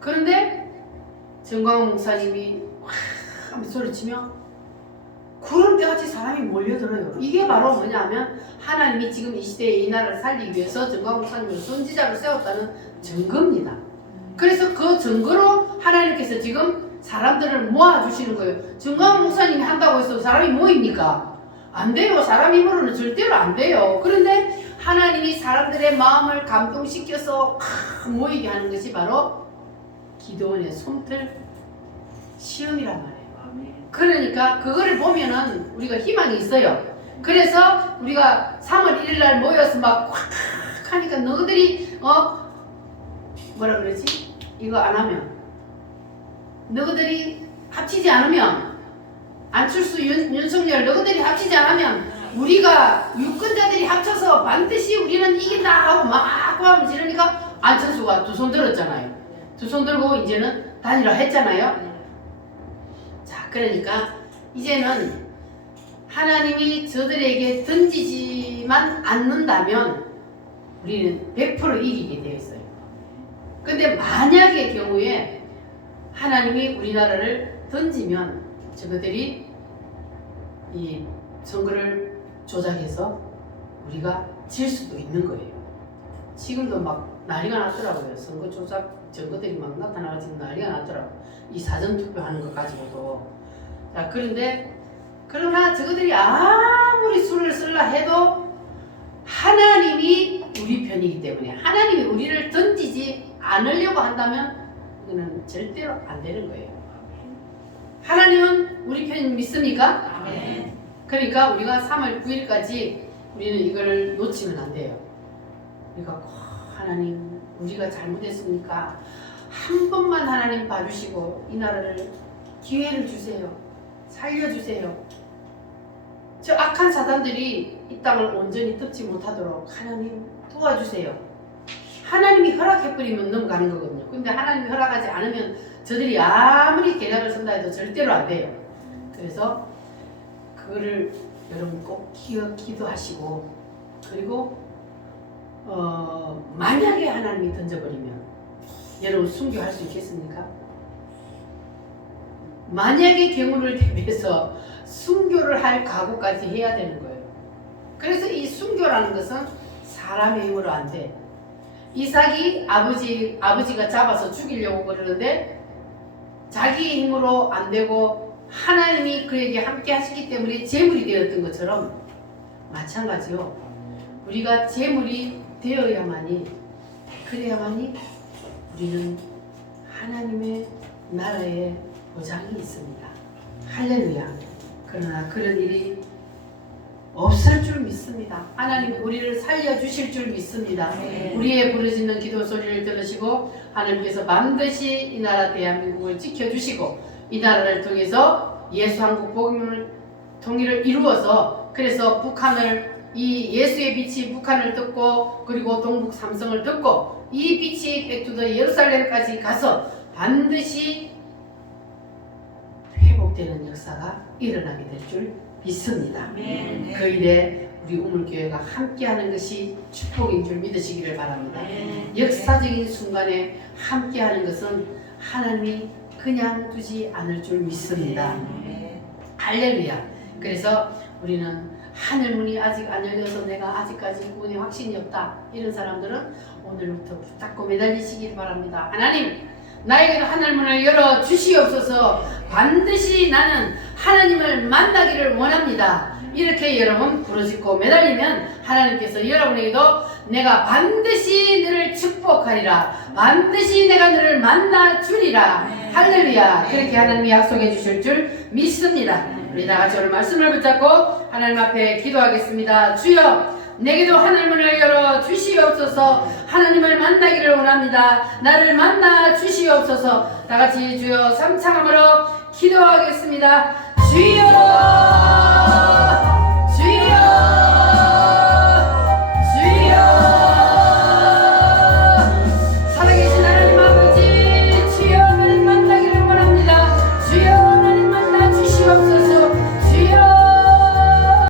그런데 정광훈 목사님이 확 소리치며 구름대같이 사람이 몰려들어요. 이게 바로 뭐냐면 하나님이 지금 이 시대에 이 나라를 살리기 위해서 정광훈 목사님을 선지자로 세웠다는 증거입니다. 그래서 그 증거로 하나님께서 지금 사람들을 모아주시는 거예요. 정광훈 목사님이 한다고 해서 사람이 모입니까? 안 돼요. 사람 힘으로는 절대로 안 돼요. 그런데 하나님이 사람들의 마음을 감동시켜서 모이게 하는 것이 바로 기도원의 솜털 시험이란 말이에요. 그러니까 그거를 보면은 우리가 희망이 있어요. 그래서 우리가 3월 1일 날 모여서 막 확 하니까 너희들이 뭐라 그러지? 이거 안 하면 너희들이 합치지 않으면 안철수, 윤석열 너희들이 합치지 않으면 우리가 유권자들이 합쳐서 반드시 우리는 이긴다 하고 막 하면 지르니까 안철수가 두 손 들었잖아요. 두 손 들고 이제는 다니라 했잖아요. 자, 그러니까 이제는 하나님이 저들에게 던지지만 않는다면 우리는 100% 이기게 되어 있어요. 근데 만약의 경우에 하나님이 우리나라를 던지면 저들이 이 선거를 조작해서 우리가 질 수도 있는 거예요. 지금도 막 난리가 났더라고요. 선거 조작 증거들이 막 나타나가지고 난리가 났더라고요. 이 사전투표하는 것 가지고도. 자, 그러나 저들이 아무리 수를 쓸라 해도 하나님이 우리 편이기 때문에 하나님이 우리를 던지지 않으려고 한다면 이거는 절대로 안 되는 거예요. 하나님은 우리 편 믿습니까? 네. 그러니까 우리가 3월 9일까지 우리는 이거를 놓치면 안 돼요. 그러니까 하나님 우리가 잘못했습니까? 한 번만 하나님 봐주시고 이 나라를 기회를 주세요. 살려주세요. 저 악한 사단들이 이 땅을 온전히 덮지 못하도록 하나님 도와주세요. 하나님이 허락해버리면 넘어가는 거거든요. 근데 하나님이 허락하지 않으면 저들이 아무리 계략을 쓴다 해도 절대로 안 돼요. 그래서 그거를 여러분 꼭 기도하시고 그리고 만약에 하나님이 던져버리면 여러분 순교할 수 있겠습니까? 만약의 경우를 대비해서 순교를 할 각오까지 해야 되는 거예요. 그래서 이 순교라는 것은 사람의 힘으로 안 돼. 이삭이 아버지가 잡아서 죽이려고 그러는데 자기의 힘으로 안 되고 하나님이 그에게 함께 하시기 때문에 제물이 되었던 것처럼 마찬가지요. 우리가 제물이 되어야만이 그래야만이 우리는 하나님의 나라에 보장이 있습니다. 할렐루야. 그러나 그런 일이 없을 줄 믿습니다. 하나님 우리를 살려주실 줄 믿습니다. 네. 우리의 부르짖는 기도 소리를 들으시고 하나님께서 반드시 이 나라 대한민국을 지켜주시고 이 나라를 통해서 예수 한국 복음을 통일을 이루어서 그래서 북한을 이 예수의 빛이 북한을 덮고 그리고 동북 삼성을 덮고 이 빛이 백투더 예루살렘까지 가서 반드시 회복되는 역사가 일어나게 될 줄 믿습니다. 네. 그 일에 우리 우물교회가 함께하는 것이 축복인 줄 믿으시기를 바랍니다. 네. 역사적인 순간에 함께하는 것은 하나님이 그냥 두지 않을 줄 믿습니다. 네. 할렐루야. 그래서 우리는 하늘 문이 아직 안 열려서 내가 아직까지 구원의 확신이 없다. 이런 사람들은 오늘부터 붙잡고 매달리시길 바랍니다. 하나님, 나에게도 하늘 문을 열어 주시옵소서. 반드시 나는 하나님을 만나기를 원합니다. 이렇게 여러분 부르짖고 매달리면 하나님께서 여러분에게도 내가 반드시 너를 축복하리라, 반드시 내가 너를 만나 주리라. 할렐루야. 그렇게 하나님이 약속해 주실 줄 믿습니다. 우리 다 같이 오늘 말씀을 붙잡고 하나님 앞에 기도하겠습니다. 주여, 내게도 하늘문을 열어 주시옵소서. 하나님을 만나기를 원합니다. 나를 만나 주시옵소서. 다 같이 주여 삼창함으로 기도하겠습니다. 주여